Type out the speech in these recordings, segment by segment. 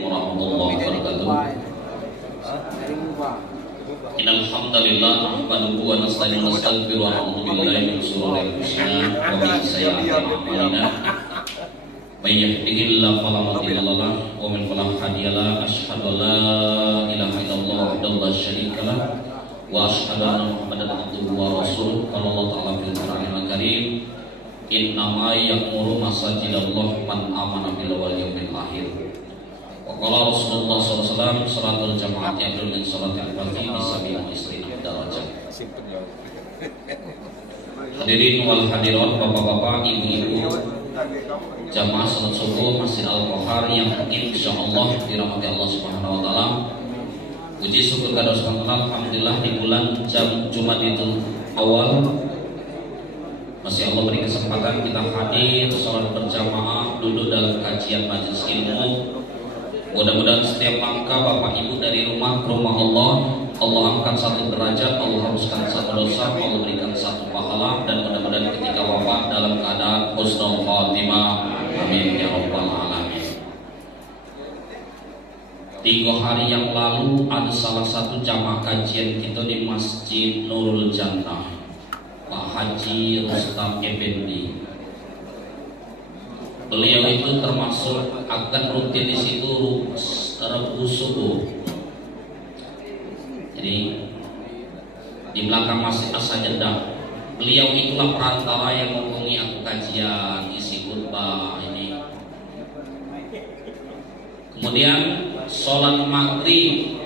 Warahmatullahi wabarakatuh. Innal hamdalillah nahmaduhu wa nasta'inuhu wa nastaghfiruh wa na'udzu billahi min shururi anfusina wa min sayyiati a'malina. May yahdihillahu fala mudilla lahu wa man yudlil fala hadiya lahu. Asyhadu an la ilaha illallah wahdahu la syarika lahu wa asyhadu anna Muhammadan abduhu wa rasuluh. Qala Allah ta'ala fil Qur'anil Karim, innama ya'muru masajidallah man amana billahi wal yawmil akhir. Waqala Rasulullah SAW, salatul jamaah ya'dul min salatil fardhi bisabil istina darajat. Hadirin wal hadirat, bapak-bapak, ibu-ibu, jamaah salat subuh Masjid Al-Qohar yang insyaallah dirahmati Allah Subhanahu wa taala. Puji syukur kepada Allah, alhamdulillah di bulan Jumadil Awal masih Allah beri kesempatan kita hadir salat berjamaah, duduk dalam kajian majelis ilmu. Mudah-mudahan setiap langkah Bapak Ibu dari rumah ke rumah Allah angkat satu derajat, Allah hapuskan satu dosa, Allah berikan satu pahala, dan mudah-mudahan ketika wafat dalam keadaan husnul khatimah. Amin ya rabbal alamin. 3 hari yang lalu ada salah satu jamaah kajian kita di Masjid Nurul Jannah, Pak Haji Rustam Effendi. Beliau itu termasuk akan rutin di situ Rabu subuh. Jadi di belakang Masjid As-Sajadah. Beliau itulah perantara yang menghubungi aku kajian, isi khutbah ini. Kemudian sholat maghrib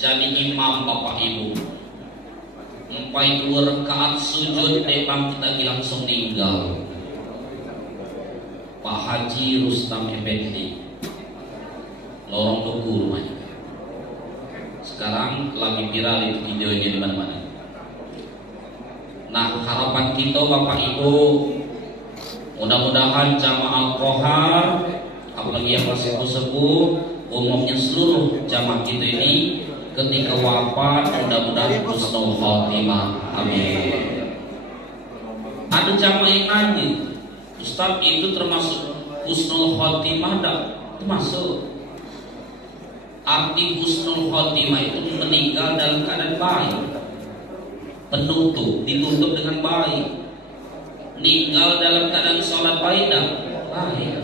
jadi imam Bapak Ibu. 2 rakaat sujud depan kita langsung tinggal. Pak Haji Rustam Effendi, lorong tuku rumahnya. Sekarang lagi viral itu videonya di mana-mana. Nah, harapan kita Bapak Ibu, mudah-mudahan jamaah Al-Qohar, apalagi yang masih sepuh, umumnya seluruh jamaah kita ini ketika wafat mudah-mudahan husnul khatimah. Amin. Ada jamaah yang nanya, Ustaz, itu termasuk husnul khotimah? Tak termasuk. Arti husnul khotimah itu meninggal dalam keadaan baik, penutup, ditutup dengan baik. Meninggal dalam keadaan sholat baik dan baik.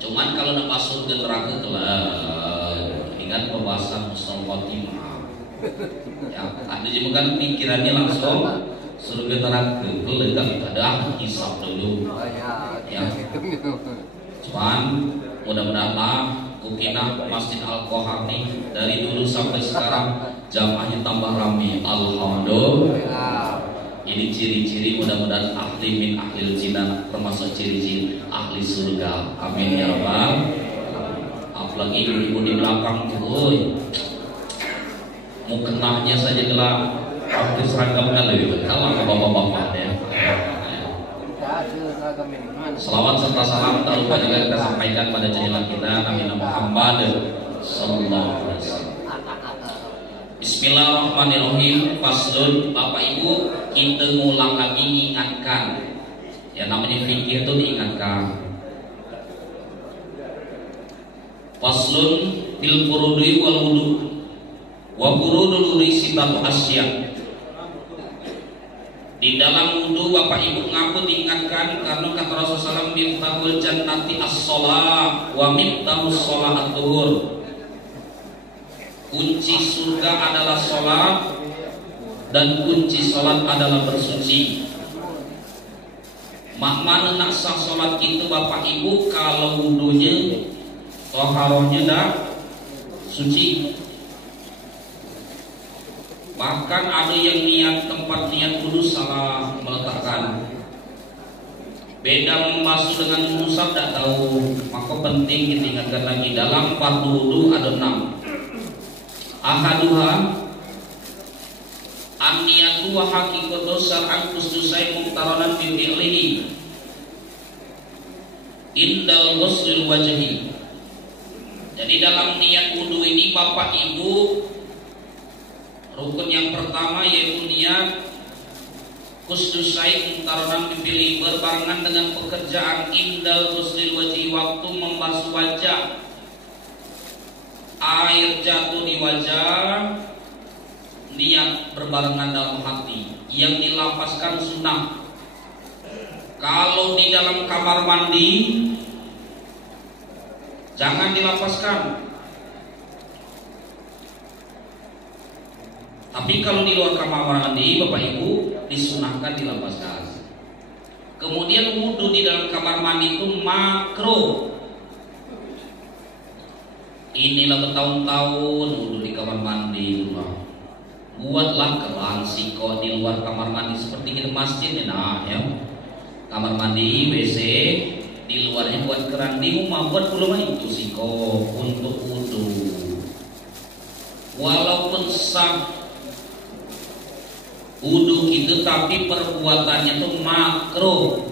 Cuman kalau nak masuk ke neraka telah ingat pembahasan husnul khotimah. Ya, ada juga kan pikirannya langsung surga neraka, ledak ada hisab dulu. Ya. Cuman mudah-mudahan ukina Masjid Al-Qohar nih dari dulu sampai sekarang jamaahnya tambah ramai. Alhamdulillah. Ini ciri-ciri mudah-mudahan ahli min ahlil jinan, termasuk ciri-ciri ahli surga. Amin ya rabbal. Apalagi ibu di belakang tuh, mau kenahnya saja telah hampir seragam kan lebih betul lah bapak-bapak ya. Salawat serta salam tak lupa juga kita sampaikan pada junjungan kita Nabi Muhammad sallallahu alaihi wasallam. Bismillahirrahmanirrahim. Faslun, Bapak Ibu, kita ngulang lagi ingatkan. Ya, namanya fikih itu diingatkan. Faslun bil furudi wal wudu. Wa furudul risibatu asya. Di dalam wudu Bapak Ibu ngapa diingatkan, karena kata Rasulullah SAW, miftahul jannati as-shalah wa miftahus shalah at-tuhur. Kunci surga adalah sholat dan kunci sholat adalah bersuci. Mana nak sah sholat itu Bapak Ibu kalau wudunya, toharohnya dah suci. Bahkan ada yang niat tempat niat wudu salah meletakkan. Beda membasuh dengan mengusap tak tahu. Maka penting diingatkan lagi, dalam fardu wudu ada 6. Ahaduha an-niyatu wa haqiqatu syar'an khususai muqtaranan bi fi'lihi indal ghuslil wajhi. Jadi dalam niat wudu ini Bapak Ibu, rukun yang pertama yaitu niat kusdusai mutaronan dipilih berbarengan dengan pekerjaan indal ghuslil wajhi, waktu membasuh wajah air jatuh di wajah, niat berbarengan dalam hati. Yang dilapaskan sunnah. Kalau di dalam kamar mandi, jangan dilapaskan. Tapi kalau di luar kamar mandi, Bapak Ibu, disunahkan dilapaskan. Kemudian wudhu di dalam kamar mandi itu makruh. Inilah bertahun-tahun wudhu di kamar mandi rumah. Buatlah keran siko di luar kamar mandi seperti di masjid. Nah ya, kamar mandi WC di luarnya buat keran, di rumah buat pula itu siko untuk wudhu. Walaupun sah wudhu itu, tapi perbuatannya itu makruh.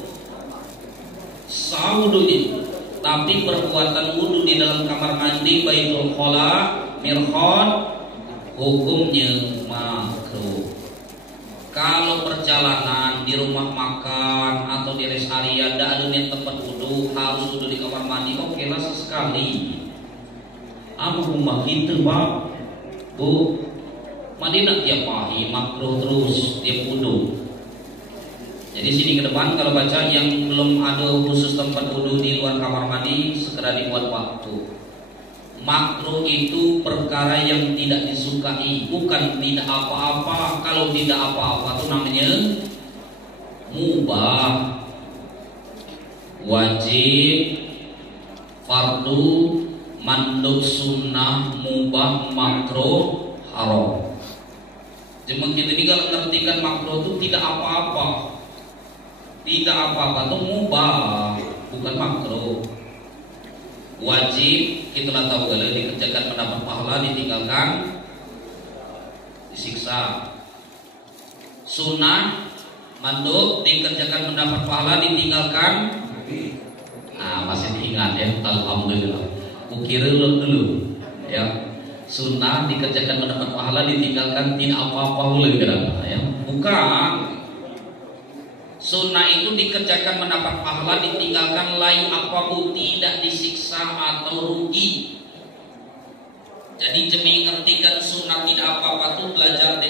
Sah wudhunya, tapi perbuatan wudhu di dalam kamar mandi baitul khala mirhad hukumnya makruh. Kalau perjalanan di rumah makan atau di rest area tidak ada tempat wudhu, harus wudhu di kamar mandi, oke lah sesekali. Apa rumah kita Pak Bu? Madinah tiap hari makruh terus tiap wudhu. Jadi sini ke depan kalau baca yang belum ada khusus tempat wudhu di luar kamar mandi, segera dibuat waktu. Makruh itu perkara yang tidak disukai, bukan tidak apa-apa. Kalau tidak apa-apa itu namanya mubah, wajib, fardu, mandub, sunnah, mubah, makruh, haram. Cuma kita ini kalau mengartikan makruh itu tidak apa-apa. Tidak apa-apa itu mubah, bukan makruh. Wajib, kita tahu kalau dikerjakan mendapat pahala, ditinggalkan disiksa. Sunnah, mandub, dikerjakan mendapat pahala, ditinggalkan. Nah masih diingat ya, alhamdulillah. Kukira dulu ya. Sunnah dikerjakan mendapat pahala, ditinggalkan tidak apa-apa boleh ya. Bukan. Sunnah itu dikerjakan mendapat pahala, ditinggalkan lain apapun tidak disiksa atau rugi. Jadi demi ngertikan sunnah tidak apa-apa tuh belajar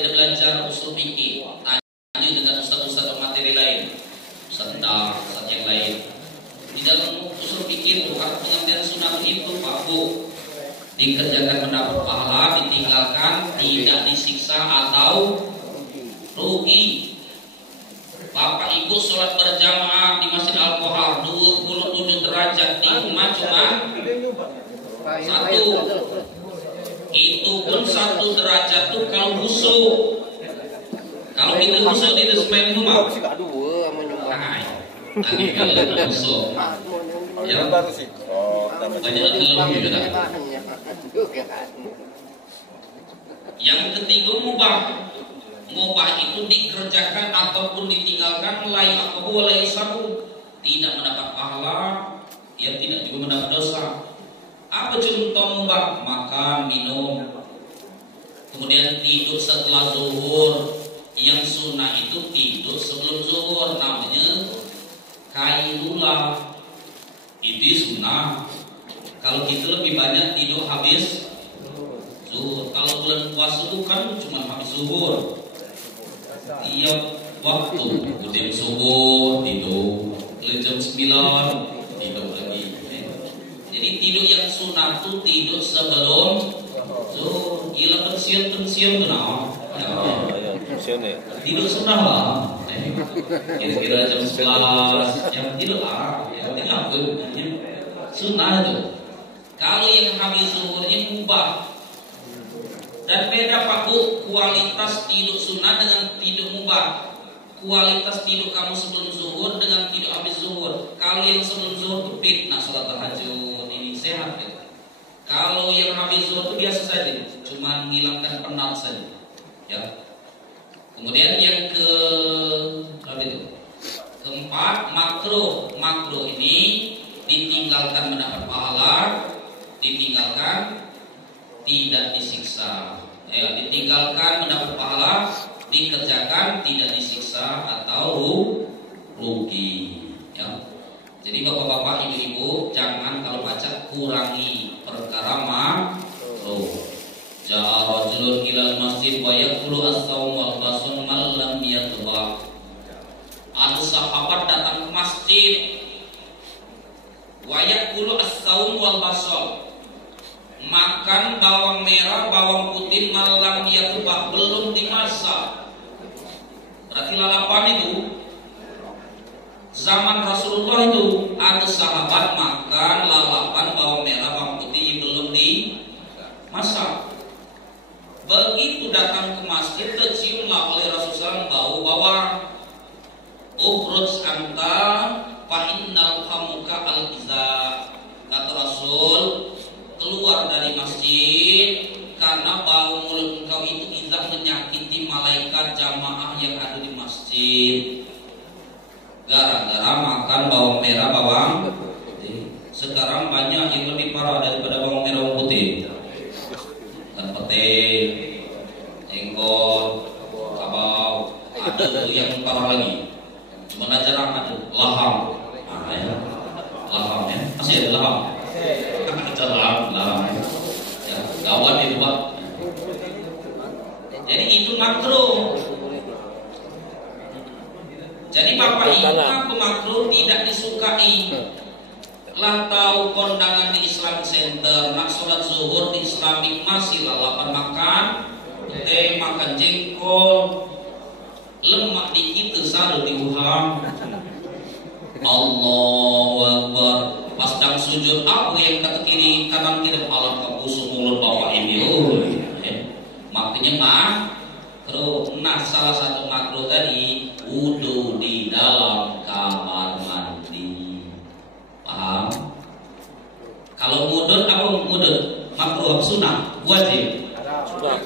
usul fikih. Tanya dengan ustaz-ustaz materi lain, ustaz yang lain. Di dalam usul fikih itu pengertian sunnah itu Pak Bu, dikerjakan mendapat pahala, ditinggalkan tidak disiksa atau rugi. Bapak Ibu sholat berjamaah di Masjid Al-Kohar 27 derajat, di rumah cuma 1. Itu pun 1 derajat tuh kalau busuk. Kalau kita busuk di semen rumah, angin kalau busuk ya banyak keluh gitu kan. Yang ketiga mubah. Mubah itu dikerjakan ataupun ditinggalkan lain apapun lain sabu, tidak mendapat pahala, ya tidak juga mendapat dosa. Apa contoh mubah? Makan, minum, kemudian tidur setelah zuhur. Yang sunnah itu tidur sebelum zuhur, namanya kailula. Itu sunnah. Kalau kita lebih banyak tidur habis zuhur. Kalau bulan puasa itu kan cuma habis zuhur. Tiap waktu, jam subuh tidur, jam 9 tidur lagi. Jadi tidur yang sunnah itu tidur sebelum zuhur. Gila pensiun kenapa? Tidur sunnah lah. Kira-kira jam 11 jam tidur lah. Ya tidak sunnah itu. Kalau yang habis zuhur ini mubah. Dan beda Pak Bu, kualitas tidur sunnah dengan tidur mubah. Kualitas tidur kamu sebelum zuhur dengan tidur habis zuhur. Kalau yang sebelum zuhur itu fitnah sholat tahajud, ini sehat ya. Kalau yang habis zuhur itu biasa saja, cuma menghilangkan penat saja. Ya. Kemudian yang keempat makruh. Makruh ini ditinggalkan mendapat pahala, ditinggalkan tidak disiksa. Ya, ditinggalkan mendapat pahala, dikerjakan tidak disiksa atau rugi. Ya. Jadi bapak-bapak, ibu-ibu, jangan kalau baca kurangi perkara makruh. Ja'a rajulun ilal masjid wa yaqulu as-sawm wal basum man lam yatba. Ada sahabat datang ke masjid wa yaqulu as-sawm wal basum, makan bawang merah, bawang putih malam yatba, belum dimasak. Berarti lalapan itu zaman Rasulullah itu ada sahabat makan lalapan bawang merah, bawang putih belum dimasak. Begitu datang ke masjid, terciumlah oleh Rasulullah bau bawang. Ukhruj anta fa innal hamuka al-iza. Kata Rasul, keluar dari masjid karena bau mulut engkau itu izah menyakiti malaikat jamaah yang ada di masjid. Gara-gara makan bawang merah, bawang putih. Sekarang banyak yang lebih parah daripada bawang merah, bawang putih. Dan pete, jengkol, kabau, ada yang parah lagi. Cuma jarang ada laham. Laham ya, masih ada laham. Laham. Ya, gawat itu Pak. Jadi itu makruh. Jadi Bapak Ibu ngaku makruh tidak disukai. Lah tahu kondangan di Islam Center, nak sholat zuhur di Islamic masih lalapan makan, teh makan jengkol, lemak dikit selalu diuham. Allahu Akbar. Pas sedang sujud, aku yang kata kiri kanan kita alam kebusuk mulut Bapak ini. Makanya makruh. Nah, salah satu makruh tadi wudu di dalam kamar mandi. Paham? Kalau mudut apa mudut? Makruh sunnah? Wajib? Sunnah.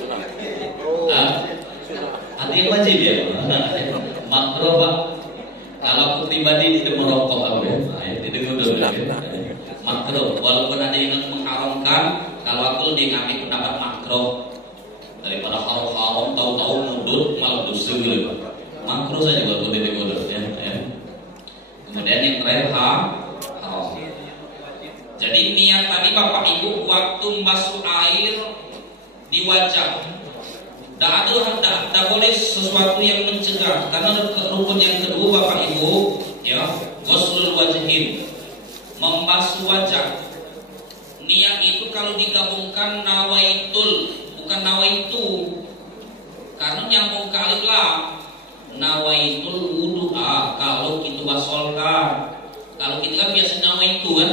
Ada yang wajib ya? Makruh Pak. Kalau aku pribadi tidak merokok aku ya. Tidak mudut. Makruh. Walaupun ada yang mengharamkan, kalau aku lebih ngambil pendapat makruh daripada haram-haram tahu-tahu mudut malah dosa gitu. Makruh saja walaupun tidak mudut ya. Kemudian yang terakhir haram. Jadi niat tadi Bapak Ibu waktu membasuh air di wajah, tidak boleh sesuatu yang mencegah. Karena rukun yang kedua Bapak Ibu ya, ghuslul wajhin, membasuh wajah. Niat itu kalau digabungkan nawaitul, bukan nawaitu. Karena nyambung ke alif lam. Nawaitul wudu'a kalau kita wasolkan. Kalau kita kan biasa nawaitu kan,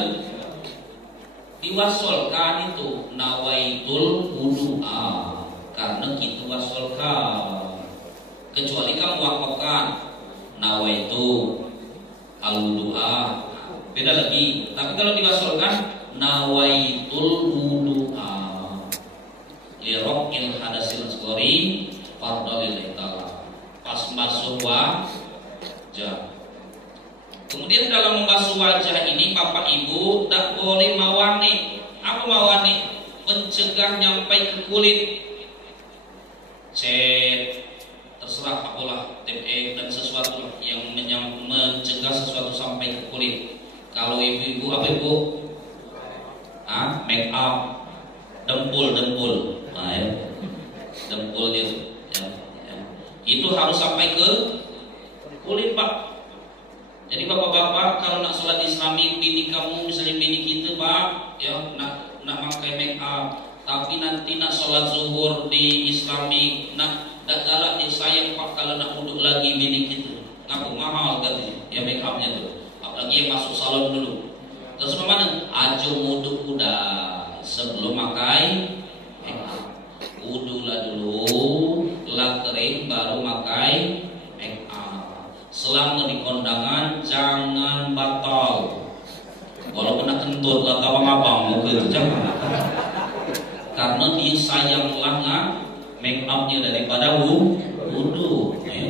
diwasolkan itu nawaitul wudu'a karena kita wasolkan. Kecuali kamu wakafkan nawaitu al wudu'a, beda lagi. Tapi kalau diwasolkan nawaitul wudu'a lirokil hadasil asghari fardholillahi ta'ala, pas masuk wajah. Kemudian dalam membasuh wajah ini Bapak Ibu tak boleh mawani. Apa mawani? Mencegah nyampai ke kulit. Cet, terserah apalah, TPE dan sesuatu yang mencegah sesuatu sampai ke kulit. Kalau ibu-ibu apa ibu? Make up, dempul. Nah, ya. Dempul itu. Ya. Itu harus sampai ke kulit Pak. Jadi bapak-bapak kalau nak sholat Islami, bini kamu misalnya bini kita Pak, ya nak pakai make up, tapi nanti nak sholat zuhur di Islami, nak galak dia sayang Pak kalau nak duduk lagi bini kita, ngaku mahal katanya, ya make upnya tuh, apalagi yang masuk salon dulu. Terus mana? Ajo wudhu udah sebelum pakai make up, wudhu lah dulu, lah kering baru pakai make up. Selama di kondangan jangan batal. Walaupun nak kentut lah abang-abang muka itu jangan. Karena dia sayang lah make upnya daripada wudu. Ya.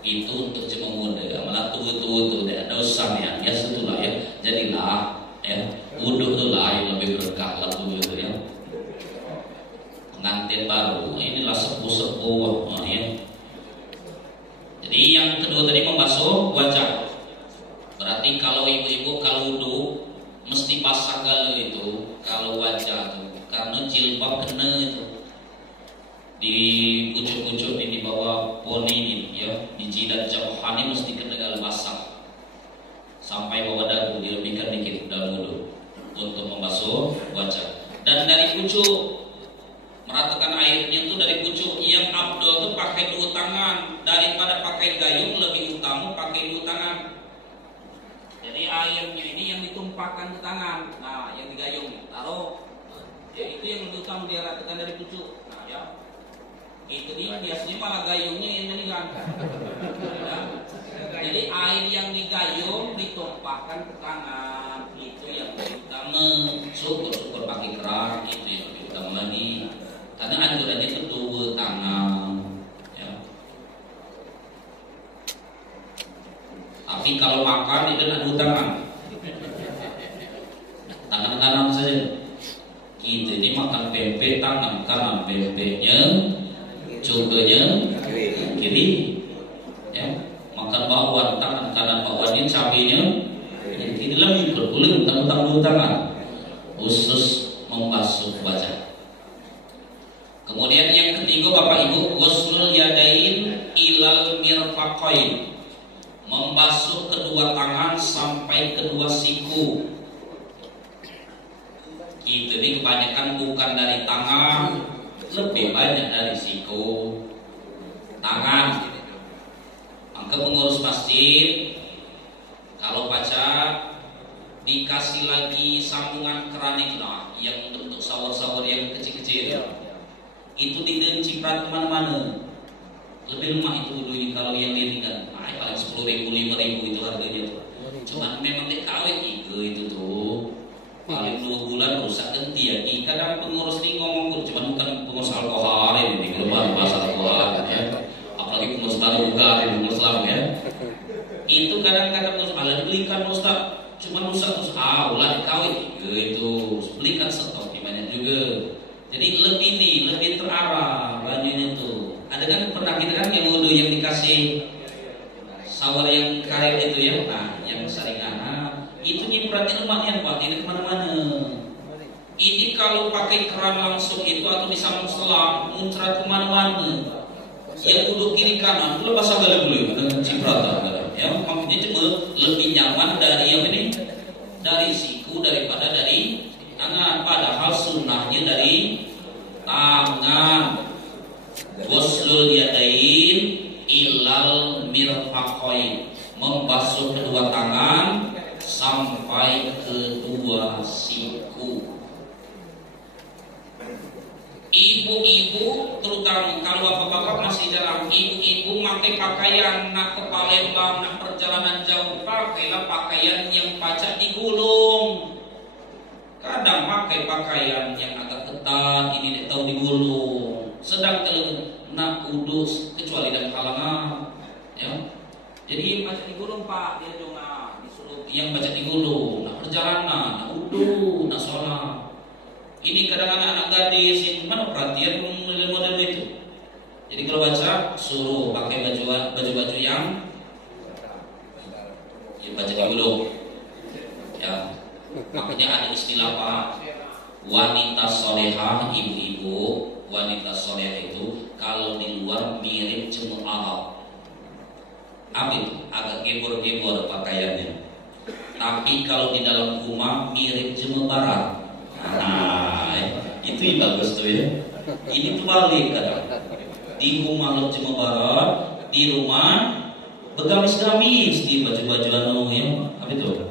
Itu untuk cuma muda. Malah tua-tua tu ada usahanya. Ya setulah ya. Jadilah ya wudu tu lah yang lebih berkah lah tu ya. Pengantin baru. Inilah sepuh-sepuh ya. Jadi yang kedua tadi membasuh wajah. Berarti kalau ibu-ibu kalau wudu mesti pasang galu itu kalau wajah tuh, karena jilbab kena itu. di pucuk-pucuk ini di bawah poni ini ya, di jidat jauhani mesti ketegal basah sampai bawah dagu, dilebihkan dikit dalam wudhu untuk membasuh wajah. Dan dari pucuk meratakan airnya itu dari pucuk. Yang abdul itu pakai 2 tangan daripada pakai gayung, lebih utama pakai 2 tangan. Jadi airnya ini yang ditumpahkan ke tangan, nah yang digayung taruh, ya itu yang lebih utama dia ratakan dari pucuk. Nah ya itu dia biasanya malah gayungnya yang menilang. Ya. Jadi air yang digayung ditumpahkan ke tangan, itu yang lebih utama. Syukur pakai keran, itu yang lebih utama lagi. Karena anjurannya itu 2 tangan. Ya. Tapi kalau makan itu ada 2 tangan. Tangan kanan saja. Kita ini makan pempek tangan kanan, pempeknya cukanya kiri, ya. Makan bakwan tangan kanan, bakwannya cabenya kiri, lebih boleh utang-utang 2 tangan khusus membasuh wajah. Kemudian yang ketiga Bapak Ibu, ghuslul yadain ilal mirfaqain, membasuh kedua tangan sampai kedua siku. Itu ini kebanyakan bukan dari tangan, lebih banyak dari siku tangan. Maka pengurus masjid kalau baca dikasih lagi sambungan keramik yang bentuk sawar-sawar yang kecil-kecil, itu diciprat kemana-mana. Lebih lemah itu dulunya kalau yang diringan, paling 10.000 5.000 itu harganya tuh. Cuman memang dikawin itu tuh paling 2 bulan rusak ganti ya. Kadang pengurus ini ngomong cuman bukan pengurus alkohol ini keluar bahasa alkohol ya. Apalagi pengurus baru bukan pengurus Islam ya. Itu kadang-kadang pengurus malah belikan Ustaz, cuman rusak terus ulah dikawin gitu. Belikan stok banyak juga. Jadi lebih terarah bajunya tuh. Ada kan pernah kita kan yang wudu yang dikasih sawar yang karet itu ya, nah yang saringan itu nyipratnya lumayan Pak, ini kemana-mana. Ini kalau pakai keran langsung itu atau disambung selang, muncrat kemana-mana. Yang duduk kiri kanan itu lepas agak boleh dengan cipratan. Ya, makanya cuma lebih nyaman dari yang ini, dari siku daripada dari tangan. Padahal sunnahnya dari tangan. Ghuslul yadain ilal mirfaqain, membasuh kedua tangan sampai kedua siku. Ibu-ibu terutama kalau bapak-bapak masih jarang, ibu-ibu pakai pakaian nak ke Palembang, nak perjalanan jauh, pakailah pakaian yang pacak digulung. Kadang pakai pakaian yang agak ketat, ini tidak tahu digulung. Sedang kalau nak udus kecuali dalam halangan, ya. Jadi yang baca digulung Pak, dia jangan disuruh yang baca digulung, nak perjalanan, nak udu, nak sholat. Ini kadang anak-anak gadis itu mana perhatian model-model itu. Jadi kalau baca suruh pakai baju-baju yang baca digulung, ya. Makanya ada istilah Pak, wanita solehah, ibu-ibu wanita solehah itu kalau di luar mirip jemur Arab. Apa itu? Agak gebor-gebor pakaiannya. Tapi kalau di dalam rumah mirip jemur Barat. Nah, itu yang bagus tuh ya. Ini tuh balik kan. Di rumah lo jemur Barat, di rumah begamis-gamis di baju-baju anu ya. Apa itu?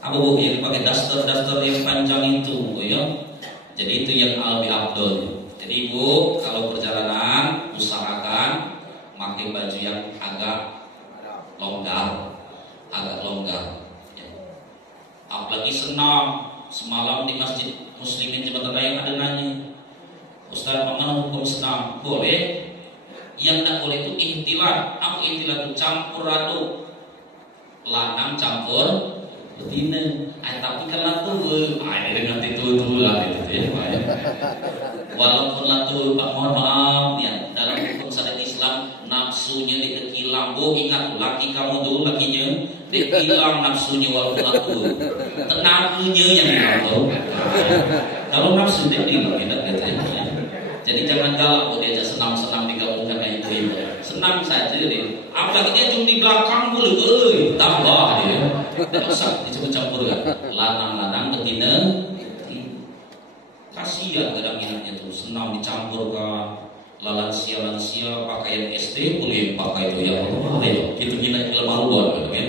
Apa bu yang pakai daster yang panjang itu ya. Jadi itu yang lebih abdul. Jadi ibu kalau perjalanan usahakan pakai baju yang agak longgar, ya. Apalagi senam. Semalam di masjid muslimin Jembatan Raya ada nanya, Ustaz mana hukum senam? Boleh. Yang tak boleh itu ihtilat. Apa ihtilat itu? Campur aduk, lanang campur betina. Tapi kan latu dengan itu lah gitu ya. Walaupun latu Pak mohon maaf ya, dalam hukum syariat Islam nafsunya dikekilang. Ingat laki kamu dulu lakinya dikilang nafsunya walaupun latu. Tenaganya yang dilakukan. Kalau nafsu dia dihilang gitu ya. Jadi jangan galak buat diajak senang saja dia. Apalagi dia cuma di belakang boleh, tambah dia. Tidak usah dicampur kan. Lanang-lanang betina, kasihan kadang minatnya tuh senang dicampur kan. Lansia pakaian SD boleh pakai itu ya Allah ya. Gitu minat malu buat kan.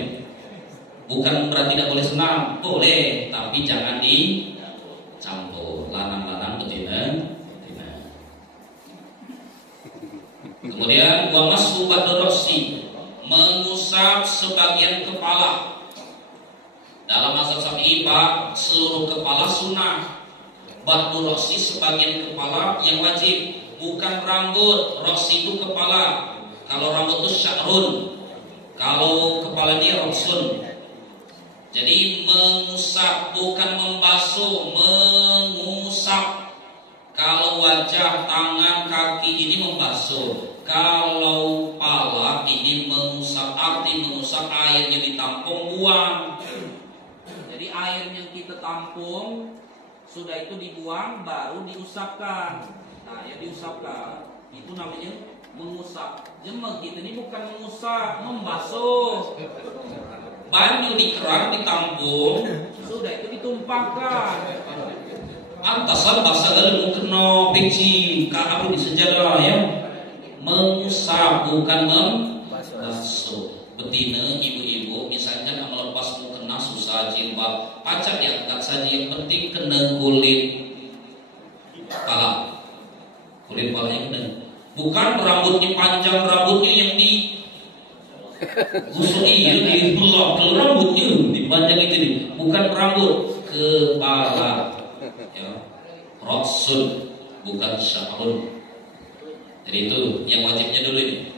Bukan berarti tidak boleh senang, boleh, tapi jangan dicampur. Lanang-lanang betina. Kemudian wa mashu badrosi, mengusap sebagian kepala. Dalam mazhab Syafi'i Pak, seluruh kepala sunnah. Badrosi sebagian kepala yang wajib, bukan rambut. Rosi itu kepala. Kalau rambut itu sya'run. Kalau kepala dia roksun. Jadi mengusap bukan membasuh, mengusap. Kalau wajah, tangan, kaki ini membasuh. Kalau pala ini mengusap, arti mengusap airnya ditampung, buang. Jadi air yang kita tampung sudah itu dibuang, baru diusapkan. Nah, ya diusapkan. Itu namanya mengusap. Jemaah kita ini bukan mengusap, membasuh. Banyu di keran ditampung, sudah itu ditumpahkan. Antasan bahasa dalam kena peci apa di sejarah ya, mengusap bukan membasuh. Betina ibu-ibu misalnya melepas mukena susah jilbab, pacak diangkat saja, yang penting kena kulit kepala, kulit kepalanya kena. Bukan rambutnya panjang, rambutnya yang di gusuk ini di belok, kalau rambutnya dipanjang itu nih, bukan rambut kepala. Ya, roksun bukan sya'run. Jadi itu yang wajibnya dulu ini.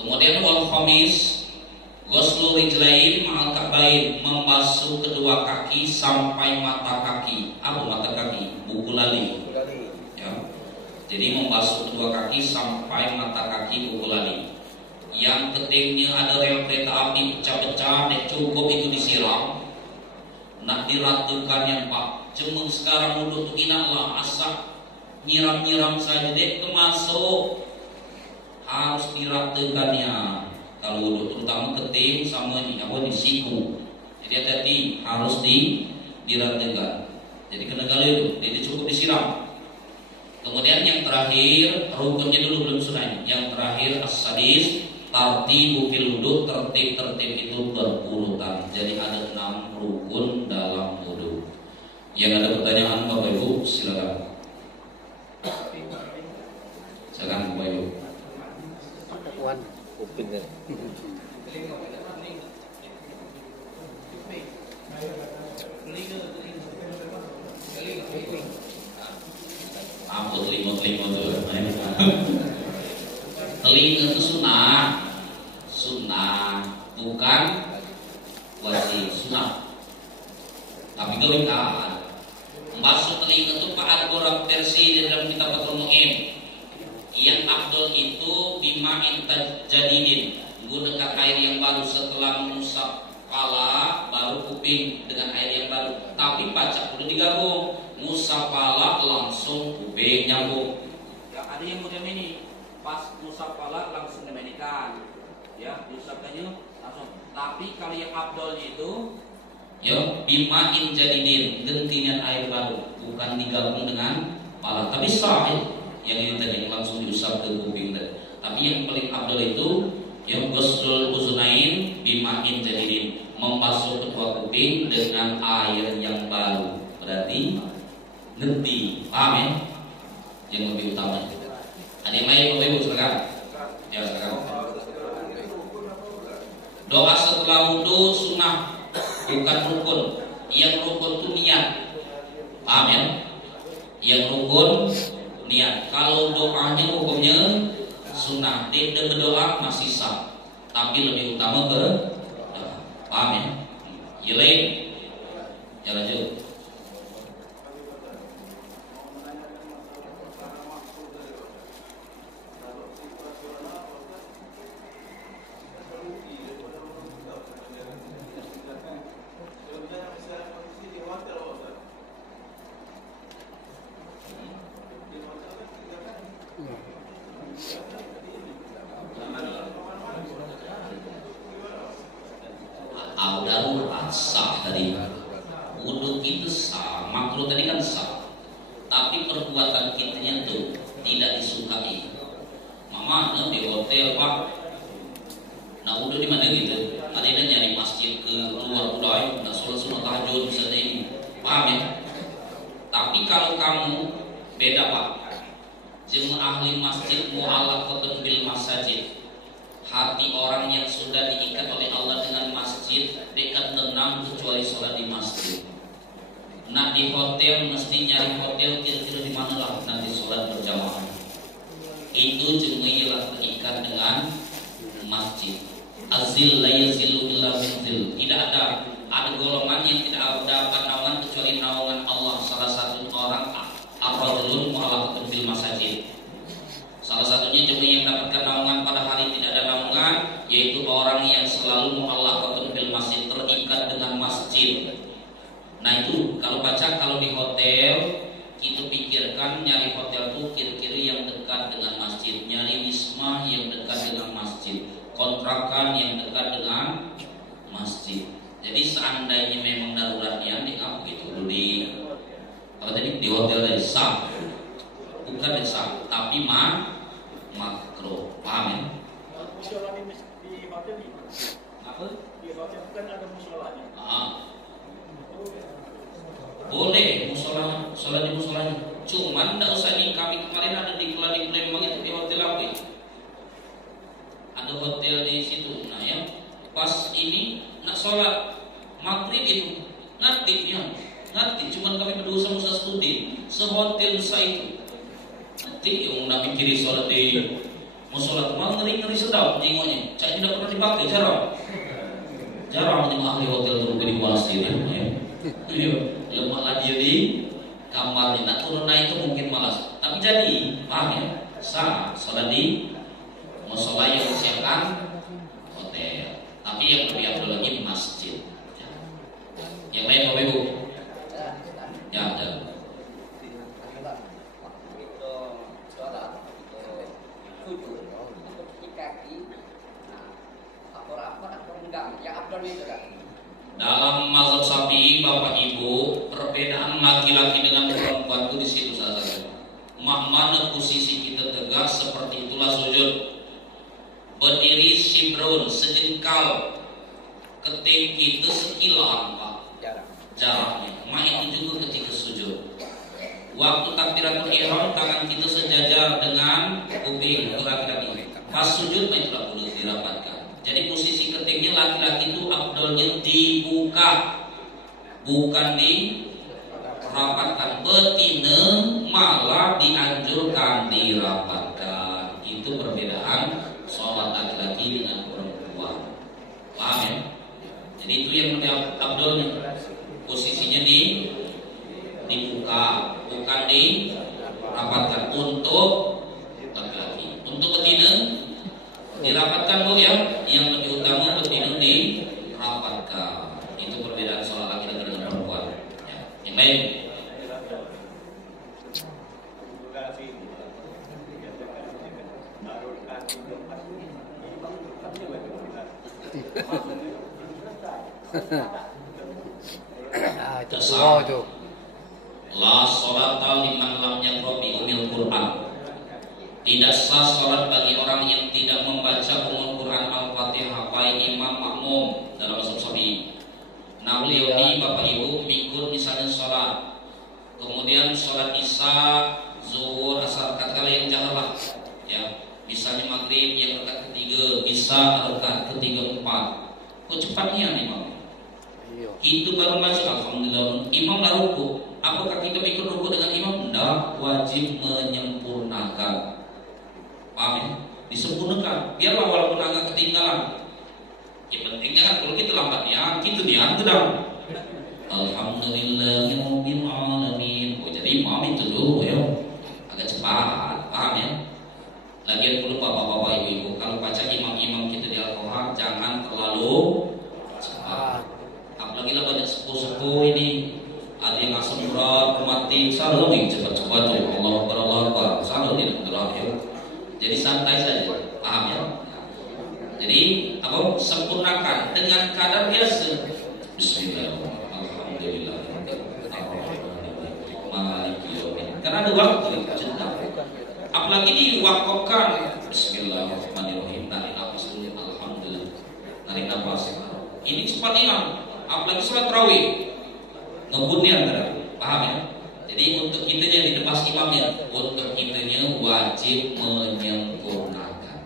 Kemudian wal khamis ghuslu rijlain ma'al ka'bain, membasuh kedua kaki sampai mata kaki. Apa mata kaki? Buku lali. Ya. Jadi membasuh kedua kaki sampai mata kaki buku lali. Yang ketingnya ada rel kereta api pecah-pecah, cukup itu disiram. Nak diratukan yang Pak. Cuma sekarang udah tuh inaklah asak nyiram-nyiram saja dek kemasuk, harus diratakannya. Kalau udah terutama keting sama ini apa di siku, jadi hati-hati harus diratakan. Jadi kena kali itu, jadi cukup disiram. Kemudian yang terakhir rukunnya dulu belum sunai. Yang terakhir as-sadis tartibu fil wudu, tertib itu berurutan. Jadi ada 6 rukun dalam wudu. Yang ada pertanyaan Bapak Ibu silakan. Silakan Bapak Ibu. Apa telinga tuh? Telinga itu sunnah, bukan wajib, sunnah. Tapi kebaikan. Membasuh telinga itu Pak ada beberapa versi di dalam kitab Fathul Mu'in. Yang afdal itu bima'in tajadidin, menggunakan air yang baru setelah mengusap kepala, baru kuping dengan air yang baru. Tapi pacak udah digabung, ngusap kepala langsung kuping nyambung. Ya, ada yang model ini, pas ngusap kepala langsung dimandikan, ya diusapkannya langsung. Tapi kalau yang afdalnya itu ya bima'in jadidin, dengan air baru, bukan digabung dengan kepala. Tapi sah yang ini tadi langsung diusap ke kuping tadi. Tapi yang paling afdal itu yang ghuslul uzunain bima'in jadidin, membasuh kedua kuping dengan air yang baru. Berarti ngerti, paham ya? Yang lebih utama. Ada yang lain Bapak Ibu silakan. Ya silakan. Doa setelah wudu sunnah, bukan rukun. Yang rukun itu niat. Paham ya? Yang rukun niat. Kalau doanya hukumnya sunnah, tidak berdoa masih sah, tapi lebih utama berdoa. Paham ya? Yang lain? Ya lanjut. mana di hotel Pak. Nah udah di mana gitu, ada yang nyari masjid ke luar budaya, nggak sholat sunat tahajud misalnya ini, paham ya? Tapi kalau kamu beda Pak, jemaah ahli masjid mu'allaqatun bil masajid. Hati orang yang sudah diikat oleh Allah dengan masjid dekat tenang kecuali sholat di masjid. Nah di hotel mesti nyari hotel kira-kira di mana lah nanti sholat berjamaah. Itu jemaah terikat dengan masjid. Azil la yazilu illa minzil. Tidak ada golongan yang tidak dapat naungan kecuali naungan Allah. Salah satu orang ar-rajulun mu'allaqatun bil masajid. Salah satunya jemaah yang dapatkan naungan pada hari tidak ada naungan, yaitu orang yang selalu mu'allaqatun bil masjid, terikat dengan masjid. Nah itu kalau di hotel kita pikirkan nyari hotel tuh kira-kira yang dekat dengan masjid, nyari wisma yang dekat dengan masjid, kontrakan yang dekat dengan masjid. Jadi seandainya memang daruratnya di apa gitu di apa tadi di hotel dari sah, bukan desa tapi makro, paham ya? Musola di hotel ini. Apa? Di hotel kan ada musolanya. Boleh musola, sholat di musolanya. Cuman tidak usah di kami kemarin ada di Palembang itu di hotel apa? Ada hotel di situ. Nah ya, pas ini nak sholat maghrib itu ngerti. Cuman kami berdua sama studi sehotel besar itu. Nanti yang nak mikirin sholat di musola malah ngeri sedap tengoknya. Cak tidak pernah dipakai, jarang ahli hotel turun ke di masjid ya. Iya, lemah lagi di kamarnya. Nak turun naik itu mungkin malas. Tapi jadi, paham ya? Sah sholat di musola yang disiapkan hotel. Tapi yang lebih afdal lagi masjid. Yang lain Bapak Ibu? Ya, ada. Dalam mazhab Syafi'i Bapak Ibu, perbedaan laki-laki dengan perempuan itu di situ saja. Mana posisi kita tegak seperti itulah sujud. Berdiri sibrun sejengkal, keting kita sekilan Pak. Jaraknya. Itu juga ketika sujud. Waktu takbiratul ihram tangan kita sejajar dengan kuping laki-laki. Pas sujud itulah perlu dirapatkan. Jadi posisi ketingnya laki-laki itu afdalnya dibuka, bukan dirapatkan. Betina malah dianjurkan dirapatkan. Itu perbedaan sholat laki-laki dengan perempuan. Paham ya? Jadi itu yang lebih afdalnya. Posisinya dibuka, bukan dirapatkan untuk laki-laki. Untuk betina dirapatkan Bu ya, yang lebih utama betina dirapatkan. Itu perbedaan soal laki-laki dengan perempuan. Ya. Yang lain. Itu semua itu. La sholata liman lam yaqra bi ummil Qur'an. Tidak sah sholat bagi orang yang tidak membaca umul Quran Al-Fatihah, baik imam makmum dalam mazhab Syafi'i. Nah beliau ini Bapak Ibu ikut misalnya sholat, kemudian sholat isya, zuhur, asar, katakanlah yang janganlah ya. Misalnya maghrib yang rakaat ketiga, isya rakaat ketiga 4. Kok cepatnya imam? Itu baru baca alhamdulillah. Imam lah ruku. Apakah kita ikut ruku dengan imam? Tidak, wajib menyempurnakan. Paham ya? Disempurnakan. Biarlah walaupun agak ketinggalan. Yang penting jangan kalau kita lambat ya, kita diantar dong. Alhamdulillahirabbil alamin. Oh, jadi imam itu dulu ya. Agak cepat, paham ya? Lagian perlu bapak-bapak ibu-ibu kalau baca imam-imam kita di Al-Qur'an jangan terlalu cepat. Apalagi lah banyak sepuh-sepuh ini. Ada yang asam berat, mati, selalu nih cepat-cepat tuh. Allah Akbar, selalu tidak terakhir. Jadi santai saja, paham ya? Jadi apa? Sempurnakan dengan kadar biasa. Bismillahirrahmanirrahim. Karena ada waktu jeda. Apalagi diwakafkan Bismillahirrahmanirrahim. Tarik nafas dulu. Alhamdulillah. Tarik nafas. Ini cepat imam. Apalagi sholat tarawih. Ngebutnya antara. Paham ya? Jadi untuk kitanya di depan imamnya, untuk kitanya wajib menyempurnakan.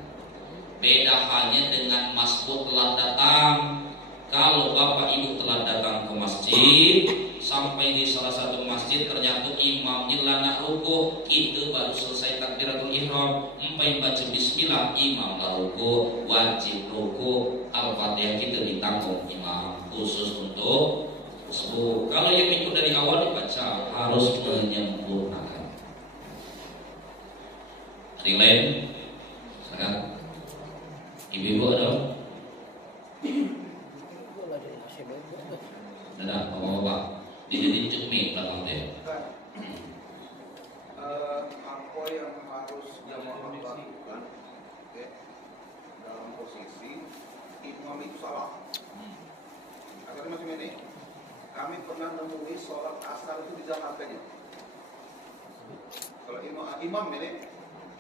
Beda halnya dengan masbuk telah datang. Kalau bapak ibu telah datang ke masjid, sampai di salah satu masjid ternyata imamnya lana ruku, kita baru selesai takbiratul ihram, sampai baca bismillah, imam la ruku, wajib ruku, al-fatihah kita ditanggung imam khusus untuk subuh. Kalau yang ikut dari awal dibaca harus menyempurnakan. Ada yang lain? Silakan. Ibu-ibu ada? Ada bapak-bapak. Jadi cekmi belakang dia. Apa yang harus jamaah lakukan dalam posisi imam itu salah? Akhirnya macam ini. Kami pernah nemui sholat asar itu di Jakarta nya. Kalau imam ini,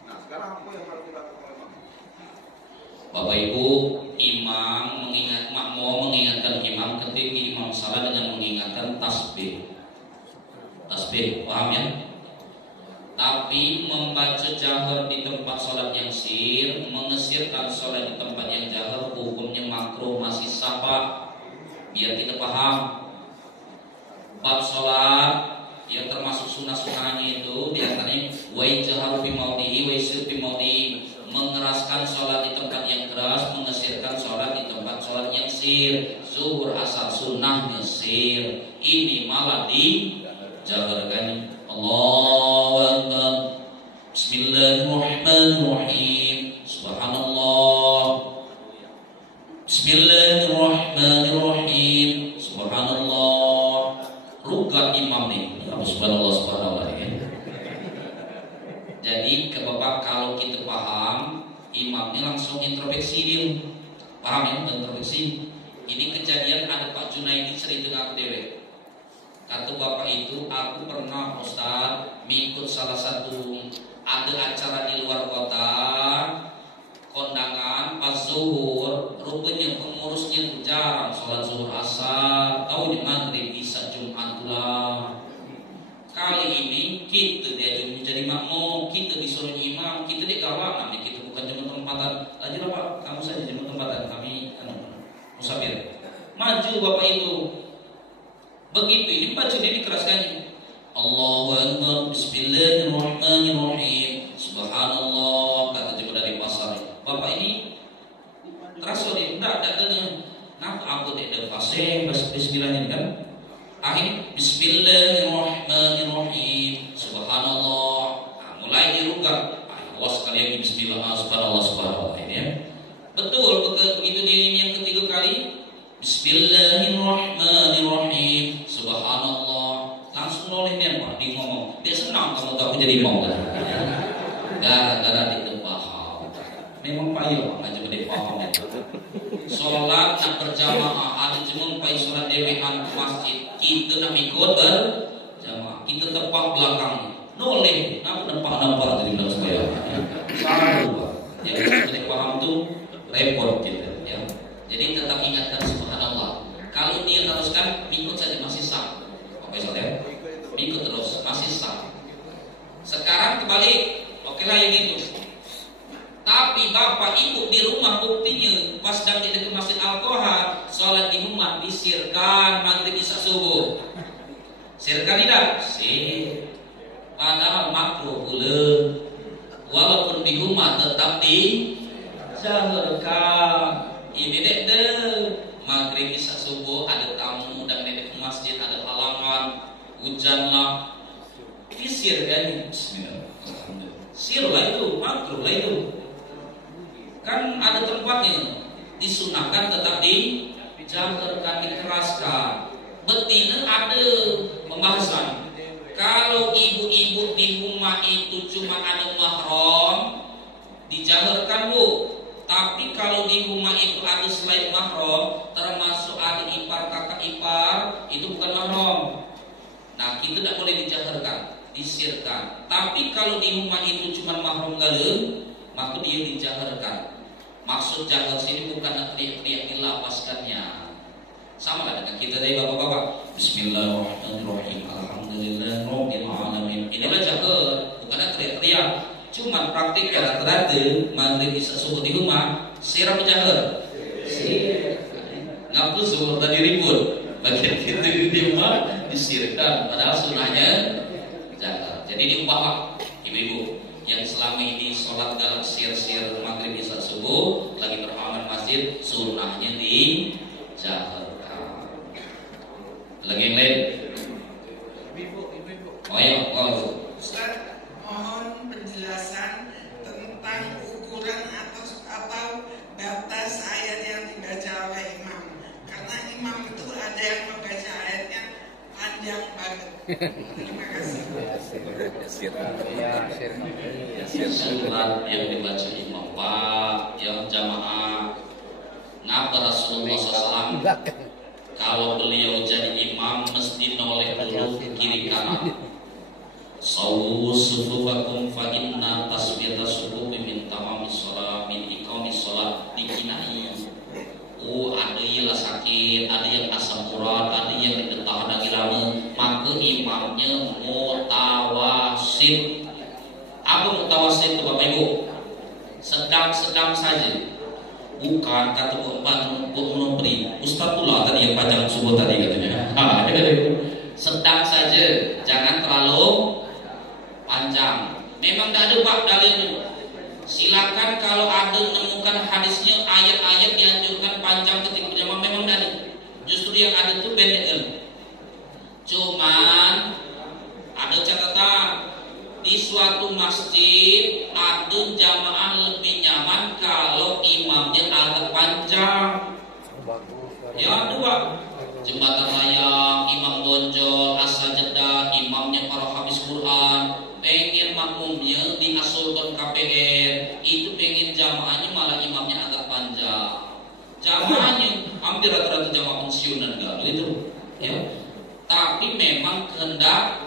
nah sekarang apa yang harus dilakukan oleh imam? Bapak Ibu, imam mengingatkan imam ketika imam salah dengan mengingatkan tasbih. Tasbih, paham ya? Tapi membaca jahar di tempat sholat yang sir, mengesirkan sholat di tempat yang jahar, hukumnya makruh, masih sah, Pak. Biar kita paham. Bab sholat yang termasuk sunnah-sunnahnya itu diantaranya wajah fi maudhi'i wa yasir fi maudhi'i, mengeraskan sholat di tempat yang keras, mengesirkan sholat di tempat sholat yang sir. Zuhur asar sunnahnya sir, ini malah dijabarkan. Allahu Akbar. Bismillahirrahmanirrahim. Subhanallah. Bismillahirrahmanirrahim. Subhanallah. Rugat imam nih. Subhanallah ya. Jadi ke bapak, kalau kita paham, imamnya langsung introspeksi dia. Paham ya, introspeksi. Ini kejadian ada Pak Junaidi cerita dengan aku dewe. Kata bapak itu, aku pernah Ustaz mengikut salah satu ada acara di luar kota, kondangan pas zuhur, rupanya pengurusnya itu jarang sholat zuhur asar, tahu di maghrib isya Jumat lah. Kali ini kita diajak menjadi makmum, kita disuruh imam, kita dikawangan, kita bukan jemput tempatan. Aja lah Pak, kamu saja jemput tempatan, kami musafir. Maju bapak itu. Begitu ini baca dia dikeraskan. Allahu Akbar. Bismillahirrahmanirrahim. Subhanallah. Kata jemaah dari pasar. Bapak ini terasa dia tidak dengar. Nah, aku tidak fasih bismillah ini kan. Akhir Bismillahirrahmanirrahim. Subhanallah. Nah, mulai dirugat. Awas sekali lagi bismillah. Subhanallah ini ya. Betul begitu dia yang ketiga kali. Bismillahirrahmanirrahim. Subhanallah. Langsung oleh dia Pak, dia ngomong. Dia senang kamu tahu jadi imam kan? Gara-gara dia paham. Memang payah Pak, aja dia paham. Sholat nak berjamaah, ada cuma pai sholat dewean ke masjid. Kita nak ikut berjamaah. Kita tepak belakang. Noleh, nampak jadi bilang supaya. Salah dua. Ya, jadi paham tu repot kita. Ya. Jadi tetap ingatkan subhanallah. Kalau dia teruskan, ikut saja masih sah. Oke saudara, ikut terus masih sah. Sekarang kembali, oke lah yang itu. Tapi bapak ikut di rumah, buktinya pas sedang di dekat masjid Al-Qoha, sholat di rumah disirkan maghrib isya subuh. Sirkan tidak? Sir. Padahal makruh pula. Walaupun di rumah tetap dijaharkan. Ini dek maghrib isya subuh ada tamu dan nenek ke masjid, ada halangan, hujan lah, disir kan? Sir lah itu, makruh lah itu. Kan ada tempatnya, disunahkan tetap dijaharkan, dikeraskan. Betina ada pembahasan. Kalau ibu-ibu di rumah itu cuma ada mahram, dijaharkan bu. Tapi kalau di rumah itu ada selain mahram, termasuk ada ipar, kakak ipar, itu bukan mahram. Nah, kita tidak boleh dijaharkan, disirkan. Tapi kalau di rumah itu cuma mahram galem, maka dia dijaharkan. Maksud jahar sini bukan teriak-teriak dilapaskannya. Sama lah dengan kita dari bapak-bapak. Bismillahirrahmanirrahim. Alhamdulillahirabbil alamin. Inilah jahar, bukan teriak-teriak. Cuma praktik rata-rata maghrib isya subuh di rumah siram jahar. Ngaku zuhur tadi ribut. Bagian kita di rumah disirkan, padahal sunnahnya jahar. Jadi diumpama ibu-ibu yang selama ini sholat dalam sir-sir maghrib isya subuh lagi beramal masjid, sunnahnya di jahar. Lagi yang lain? Ibu. Oh ya, Ustaz, mohon penjelasan tentang ukuran atau batas ayat yang dibaca oleh imam. Karena imam itu ada yang membaca ayatnya panjang banget. Terima kasih. Surat yang dibaca imam Pak, yang jamaah. Ngapa Rasulullah SAW kalau beliau jadi imam mesti noleh dulu ke kiri kanan. Sawu sufufakum fa inna tasbiyata sufufi min tamamis shalah min iqamis shalah dikinai. Ada yang sakit, ada yang asam urat, ada yang didetah lagi lama, maka imamnya mutawasid. Apa mutawasid itu Bapak Ibu? Sedang-sedang saja. Bukan kata Bu Nupri, Ustadzullah tadi yang panjang subuh tadi katanya. Sedang saja, jangan terlalu panjang. Memang tidak ada Pak dalilnya. Silakan kalau ada menemukan hadisnya ayat-ayat dianjurkan panjang ketika berjamaah, memang tidak ada. Justru yang ada itu pendek. Cuman ada catatan, di suatu masjid ada jamaah lebih nyaman kalau imamnya agak panjang. Ya dua, jembatan layang, imam bonjol, asal jeda, imamnya para habis Quran. Pengen makmumnya diasulkan KPR, itu pengen jamaahnya malah imamnya agak panjang. Jamaahnya hampir rata-rata jamaah pensiunan enggak begitu, ya. Tapi memang kehendak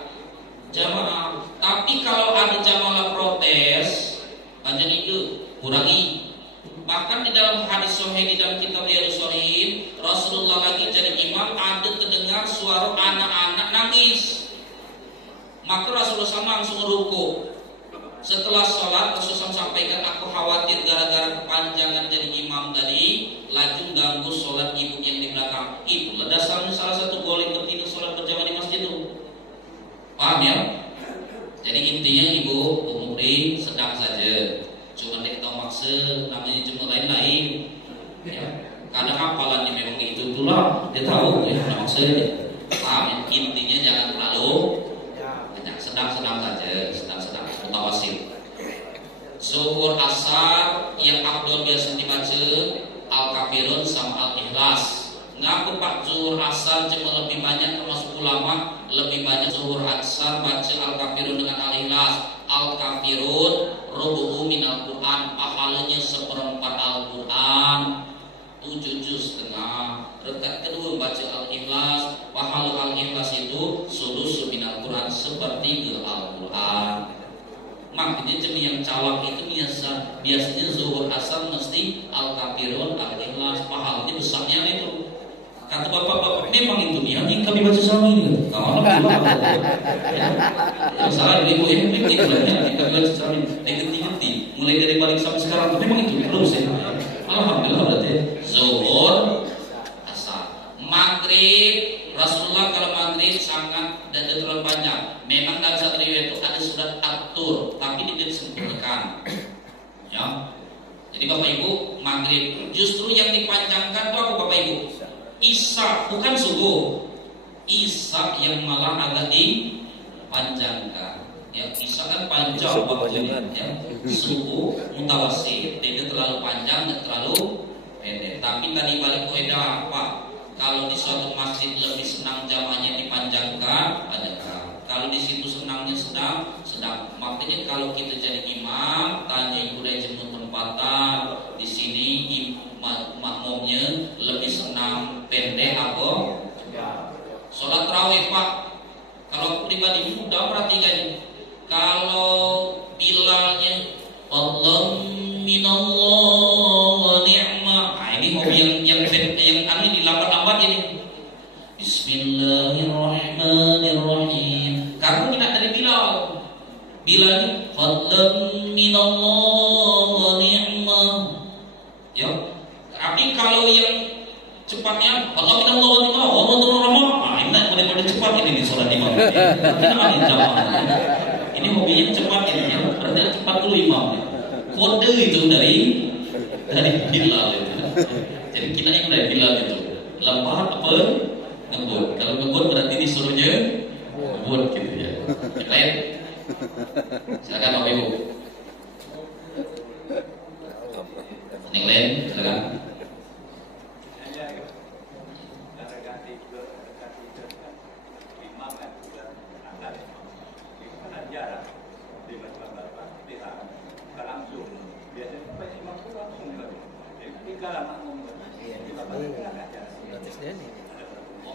jamaah. Tapi kalau ada jamaah protes, panjang itu kurangi. Bahkan di dalam hadis sahih di dalam kitab Riyadhus Shalihin, Rasulullah lagi jadi imam ada terdengar suara anak-anak nangis. Maka Rasulullah SAW langsung ruku. Setelah sholat Rasulullah SAW sampaikan, aku khawatir gara-gara kepanjangan jadi imam tadi laju ganggu sholat ibu yang di belakang. Itulah dasarnya salah satu boleh penting sholat berjamaah di masjid itu. Paham ya? Jadi intinya ibu umuri sedang saja. Cuma dia tahu maksud namanya cuma lain-lain. Ya. Karena hafalannya memang itu itulah dia tahu ya maksudnya. Paham ya? Intinya jangan terlalu sedang-sedang saja, sedang-sedang mutawasil. Zuhur asar yang afdal biasa dibaca Al-Kafirun sama Al-Ikhlas. Ngaku Pak zuhur asar cuma lebih banyak, termasuk ulama lebih banyak zuhur asar baca Al-Kafirun dengan Al-Ikhlas. Al-Kafirun rubuhu minal Quran, pahalanya seperempat Al-Quran, 7 juz setengah. Rakaat kedua baca Al-Ikhlas, pahala Al-Ikhlas itu sulusu minal Quran, sepertiga Al-Quran. Makanya jemaah yang calak itu biasanya zuhur asar mesti Al-Kafirun, Al-Ikhlas, pahalanya besarnya itu. Kata bapak-bapak, memang itu nih yang kami baca sama ini. Kalau yang salah ibu yang penting lah yang kami baca sama ini. Ganti-ganti, mulai dari balik sampai sekarang, memang itu terus ya. Alhamdulillah berarti zuhur asar. Maghrib Rasulullah kalau maghrib sangat dan terlalu panjang. Memang dalam satu riwayat itu ada surat At-Tur, tapi tidak disempurnakan. Ya. Jadi Bapak Ibu, maghrib justru yang dipanjangkan itu apa Bapak Ibu? Isya, bukan subuh. Isya yang malah agak dipanjangkan. Ya, isya kan panjang waktunya. Ya. Subuh mutawasid, tidak terlalu panjang, tidak terlalu pendek. Tapi tadi balik kaidah apa? Kalau di suatu masjid lebih senang jamaahnya dipanjangkan, adakah? Kalau di situ senangnya sedang. Makanya kalau kita jadi imam, tanya ibu dari jemput tempatan. Di sini makmumnya lebih senang pendek apa? Sholat tarawih Pak. Kalau pribadi mudah perhatikan. Kalau Bilalnya Allah Bismillahirrahmanirrahim. Karena tidak dari Bilal. Bilal fadlan minallah wa ni'mah. Ya. Tapi kalau yang cepatnya fadlan minallah wa ni'mah wa rahmah. Ah, ini boleh cepat ini di salat imam. Ini hobinya cepat ini ya. Berarti cepat dulu imam. Kode itu dari Bilal itu. Jadi kita yang dari Bilal itu. Lambat apa? Ngebut. Kalau ngebut berarti disuruhnya ngebut gitu ya. Baik. Silakan Bapak Ibu. Yang lain silakan.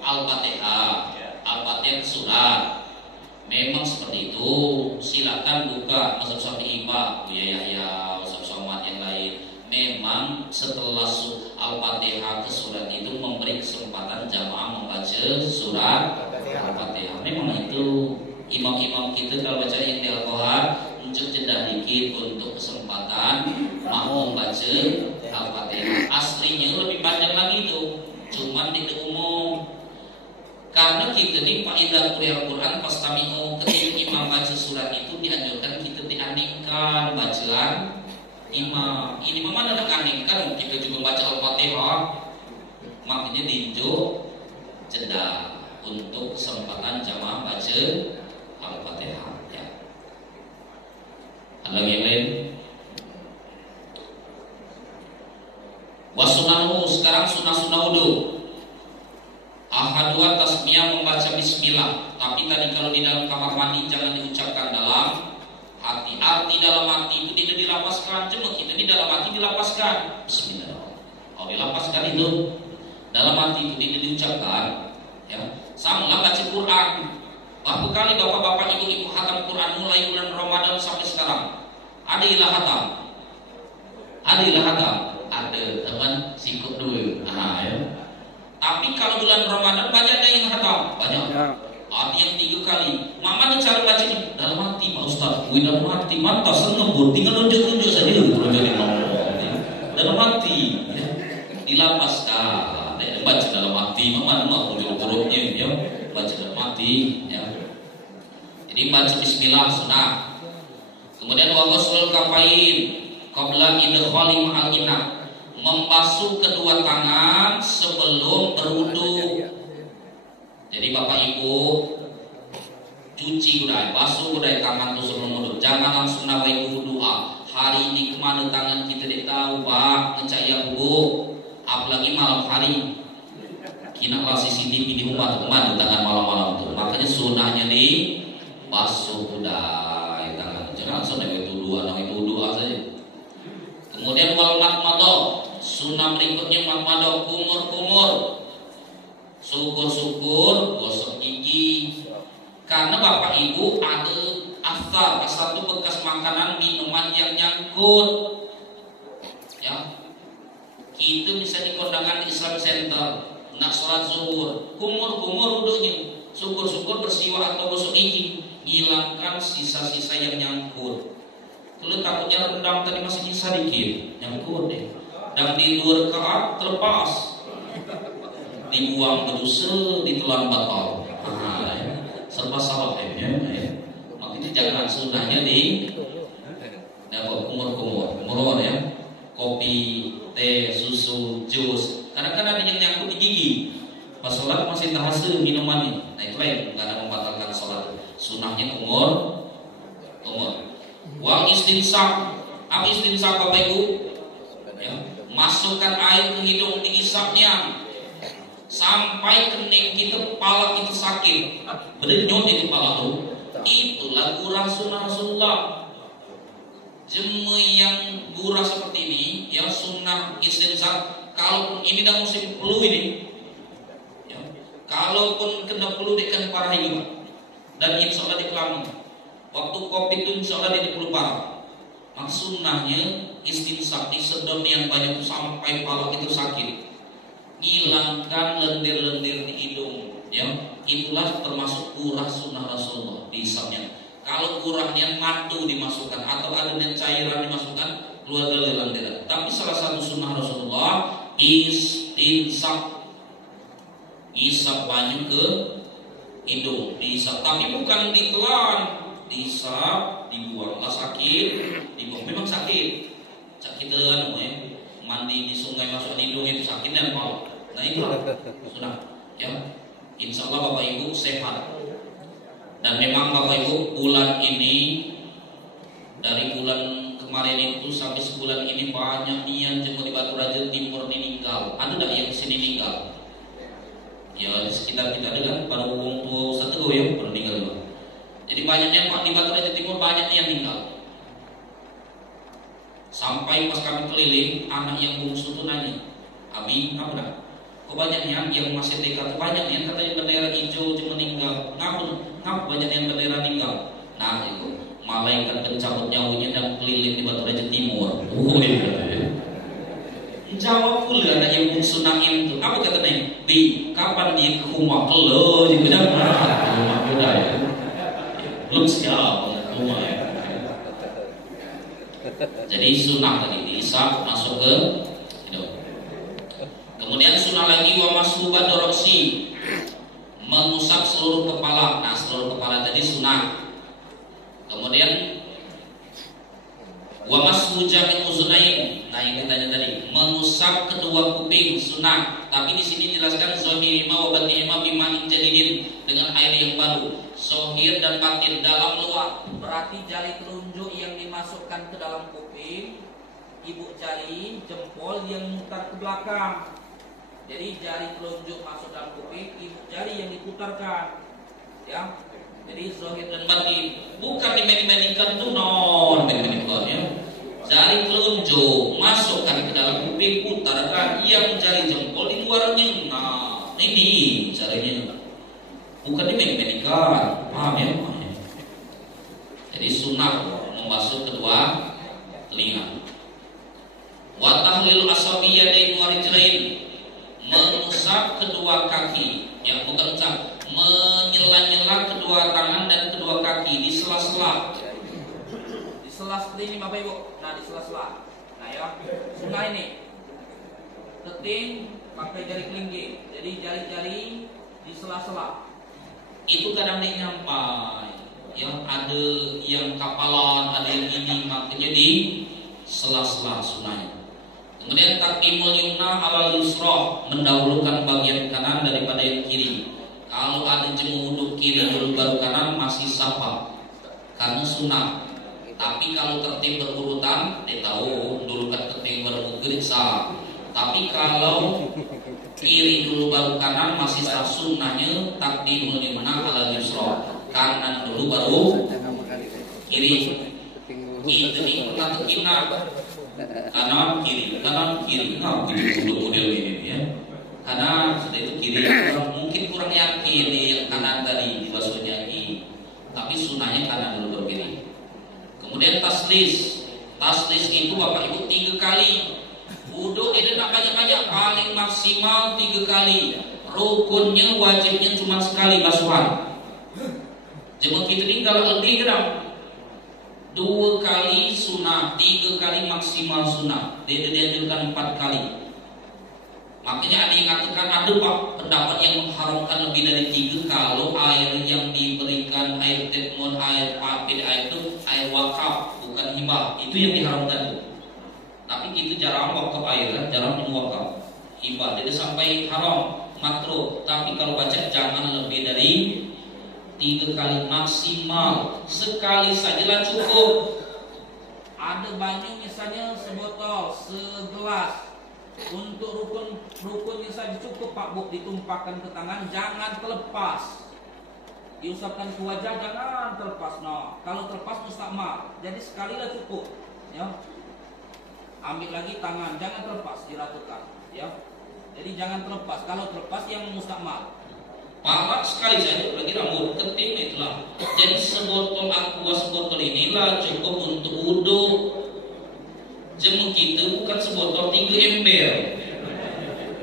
Al-Fatihah, Al-Fatihah surat. Memang seperti itu. Silakan buka mazhab Syafi'i Pak, Buya Yahya, Ustaz Somad yang lain. Memang setelah Al-Fatihah ke surat itu memberi kesempatan jamaah membaca surat Al-Fatihah. Memang itu imam-imam kita kalau baca yang di Al-Qur'an muncul jeda dikit untuk kesempatan mau membaca Al-Fatihah. Aslinya lebih panjang lagi itu. Cuman tidak umum. Karena kita di faedah Al-Quran pastami'u ketika imam baca surat itu dianjurkan kita dianingkan bacaan imam. Ini memang ada aningkan kita juga baca Al-Fatihah. Makanya diinjau jeda untuk kesempatan jamaah baca Al-Fatihah ya. Ada yang lain? Wasunahu, sekarang sunah-sunah wudu. Ahadua tasmiyah membaca bismillah. Tapi tadi kalau di dalam kamar mandi jangan diucapkan dalam hati. Arti dalam hati itu tidak dilapaskan. Cuma kita di dalam hati dilapaskan bismillah. Oh dilapaskan itu. Dalam hati itu tidak diucapkan ya. Sama baca Quran. Berapa kali bapak-bapak ibu-ibu hatam Quran mulai bulan Ramadan sampai sekarang? Ada ilah hatam. Ada ilah hatam. Ada teman sikut dulu. Ya. Tapi kalau bulan Ramadan banyak ada yang hatam, banyak. Ada yang 3 kali. Mana cara baca ini? Dalam hati Pak Ustaz. Dalam hati mantas ngebut, tinggal nunjuk-nunjuk saja dalam hati. Ya. Dilapaskan. Baca dalam hati. Mana huruf-hurufnya ya. Baca dalam hati. Ya. Jadi baca bismillah sunnah. Kemudian wa ghuslul kafain qabla idkhali ma'al inah. Membasuh kedua tangan sebelum berwudu. Jadi Bapak Ibu cuci udah, basuh udah tangan tuh sebelum wudu. Jangan langsung nawai doa. Hari ini kemana tangan kita tidak tahu Pak, ngecaya Bu. Apalagi malam hari. Kinalah CCTV di rumah tuh kemana tangan malam-malam tuh. Makanya sunahnya nih basuh udah tangan. Jangan langsung nawai doa saja. Kemudian wal madmadah. Sunnah berikutnya mamado kumur-kumur. Syukur-syukur gosok gigi. Karena Bapak Ibu ada asar satu bekas makanan minuman yang nyangkut. Ya. Kita bisa di kondangan di Islam Center nak sholat zuhur, kumur-kumur wudunya. Syukur-syukur bersiwak atau gosok gigi, hilangkan sisa-sisa yang nyangkut. Kalau takutnya rendang tadi masih bisa dikit, nyangkut deh. Dan di 2 rakaat terlepas, dibuang berdosa, ditelan batal. Serba salah ya. Makanya jangan sunnahnya di dapat kumur ya. Kopi, teh, susu, jus. Kadang-kadang ada yang nyangkut di gigi. Pas sholat masih terhasil minumannya. Nah itu lain, nggak ada membatalkan sholat. Sunnahnya kumur. Wang istinsak. Apa istinsak Bapak Ibu? Ya. Masukkan air ke hidung, diisapnya sampai kening kita, kepala kita sakit, berdenyut di kepala tuh. Itulah gurah sunnah Rasulullah. Jemu yang gurah seperti ini, yang sunnah istinsak. Kalaupun ini dah musim flu ini, ya, kalaupun kena flu dekan parah ini, dan insya Allah dikelamin. Waktu COVID itu insya Allah dia di parah. Sunnahnya istinsak disedot yang banyak sampai kepala itu sakit. Hilangkan lendir-lendir di hidung, ya. itulah termasuk kurah sunnah Rasulullah dihisapnya. Kalau kurahnya matu dimasukkan atau ada cairan dimasukkan, keluar dari lendera. Tapi salah satu sunnah Rasulullah istinsaq, isap banyu ke hidung, diisap, tapi bukan ditelan, diisap, dibuang. Lah sakit, dibuang. Memang sakit kan, mandi di sungai masuk hidung itu sakitnya apa? Nah itu sudah, ya. Insya Allah Bapak Ibu sehat. Dan memang Bapak Ibu bulan ini, dari bulan kemarin itu sampai sebulan ini banyak nian jemaah di Batu Raja Timur meninggal. Ada tak yang kesini meninggal? Ya di sekitar kita ada kan, pada umum tua satu ya baru meninggal juga. Jadi banyaknya Pak di Batu Raja Timur banyak yang meninggal. Sampai pas kami keliling, anak yang bungsu itu nanya, Abi, apa nak? Kok banyaknya yang masih TK itu banyak yang katanya bendera hijau cuma meninggal. Ngapa banyak yang bendera meninggal? Nah itu malaikat pencabut nyawanya dan keliling di Batu Raja Timur. Jawab pula anak yang bungsu Naim itu. Apa katanya? Bi, kapan dia ke rumah? Kalau dia bilang, rumah udah ya. Belum siap rumah ya. Jadi sunnah tadi diisap masuk ke hidung. Kemudian sunnah lagi wa mashubat doroksi, mengusap seluruh kepala. Nah seluruh kepala tadi sunnah. Kemudian wa mashu jami' uzunain. Nah yang ditanya tadi, mengusap kedua kuping sunnah. Tapi di sini dijelaskan zahirima wa batinima bima'in jadidin, dengan air yang baru. Zahir dan batin dalam luar. Berarti jari telunjuk yang dimasukkan ke dalam kuping, ibu jari jempol yang mutar ke belakang. Jadi jari telunjuk masuk dalam kuping, ibu jari yang diputarkan. Ya. Jadi zahir dan batin bukan dimain-mainkan tuh main-mainkan ya. Jari telunjuk masukkan ke dalam kuping, putarkan, yang jari jempol di luarnya. Nah, ini caranya. Bukan dimain-mainkan. Paham ya? Jadi sunnah membasuh kedua telinga. Wa tahlil asabi yadain wa rijlain, mengusap kedua kaki, yang bukan usap, menyela-nyela kedua tangan dan kedua kaki di sela-sela. Di sela seperti ini Bapak Ibu. Nah di sela-sela. Nah ya, sunnah ini. Keting pakai jari kelingking. Jadi jari-jari di sela-sela. Itu kadang dia nyampai. Yang ada yang kapalan, ada yang ini, makanya di sela-sela sunnah. Kemudian taqdimul yumna alal yusra, mendahulukan bagian kanan daripada yang kiri. Kalau ada jemu wudhu kiri dulu baru kanan masih sapa, karena sunnah. Tapi kalau tertib berurutan, dia tahu dulu kan tertib berurutan sah. Tapi kalau kiri dulu baru kanan masih sah, sunnahnya taqdimul yumna alal yusra, kanan dulu baru kiri. Itu nih untuk kita kanan kiri nah begitu model ini ya. Karena sudah itu kiri mungkin kurang yakin nih yang kanan tadi basuhnya ini, tapi sunnahnya kanan dulu baru kiri. Kemudian taslis itu Bapak Ibu 3 kali. Wudu ini tak banyak-banyak, paling maksimal 3 kali. Rukunnya wajibnya cuma sekali basuhan. Jemaah kita ini kalau lebih geram 2 kali sunnah, 3 kali maksimal sunnah. Dia dianjurkan 4 kali. Makanya ada yang mengatakan ada Pak pendapat yang mengharamkan lebih dari 3 kalau air yang diberikan, air tetmon, air papir, air itu air wakaf bukan hibah, itu yang diharamkan. Tapi itu jarang wakaf air, jarang minum wakaf. Hibah jadi sampai haram, makruh. Tapi kalau baca jangan lebih dari 3 kali maksimal, sekali sajalah cukup. Ada banyak misalnya sebotol, segelas, untuk rukunnya saja cukup Pak Bu, ditumpahkan ke tangan, jangan terlepas. Diusapkan ke wajah, jangan terlepas. Nah, kalau terlepas mustakmal, jadi sekalilah cukup. Ya, ambil lagi tangan, jangan terlepas, diratukan. Ya, jadi jangan terlepas. Kalau terlepas yang mustakmal. Pahala sekali saja bagi rambut ketim itulah. Jadi sebotol aqua sebotol inilah cukup untuk wudhu. Jemu kita bukan sebotol 3 ember.